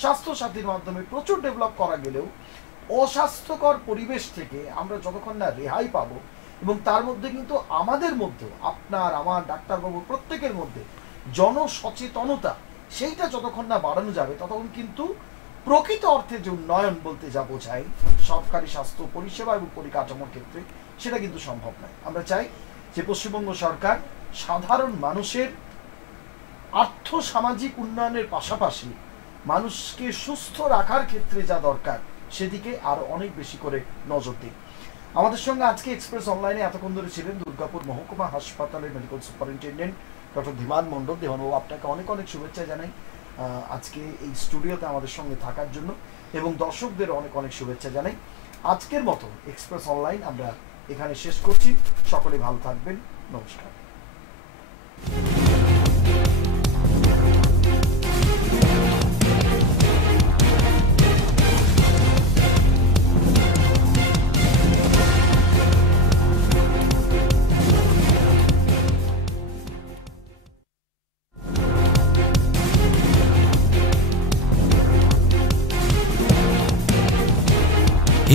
স্বাস্থ্য সাথীর মাধ্যমে প্রচুর ডেভেলপ করা গেলেও অস্বাস্থ্যকর পরিবেশ থেকে আমরা যতক্ষণ না রেহাই পাবো, এবং তার মধ্যে কিন্তু আমাদের মধ্যে, আপনার আমার ডাক্তারবাবু প্রত্যেকের মধ্যে জনসচেতনতা সেইটা যতক্ষণ না বাড়ানো যাবে, ততক্ষণ কিন্তু প্রকৃত অর্থে যে উন্নয়ন বলতে যা বোঝায় সরকারি স্বাস্থ্য পরিষেবা এবং পরিকাঠামোর ক্ষেত্রে, সেটা কিন্তু সম্ভব নয়। আমরা চাই যে পশ্চিমবঙ্গ সরকার সাধারণ মানুষের আর্থ সামাজিক উন্নয়নের পাশাপাশি মানুষকে সুস্থ রাখার ক্ষেত্রে যা দরকার সেদিকে আরো অনেক বেশি করে নজর দিন। আমাদের সঙ্গে আজকে এক্সপ্রেস অনলাইনে এতক্ষণ ধরে ছিলেন দুর্গাপুর মহকুমা হাসপাতালের মেডিকেল সুপারিনটেন্ডেন্ট ডক্টর ধীমান মণ্ডল। ধীমানবাবু, আপনাকে অনেক অনেক শুভেচ্ছা জানাই আজকে এই স্টুডিওতে আমাদের সঙ্গে থাকার জন্য, এবং দর্শকদের অনেক অনেক শুভেচ্ছা জানাই। আজকের মতো এক্সপ্রেস অনলাইন আমরা এখানে শেষ করছি। সকলে ভালো থাকবেন, নমস্কার।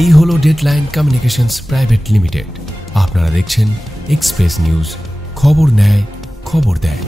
এই হলো ডেডলাইন কমিউনিকেশনস প্রাইভেট লিমিটেড। আপনারা দেখছেন এক্সপ্রেস নিউজ, খবর নেয়, খবর দেয়।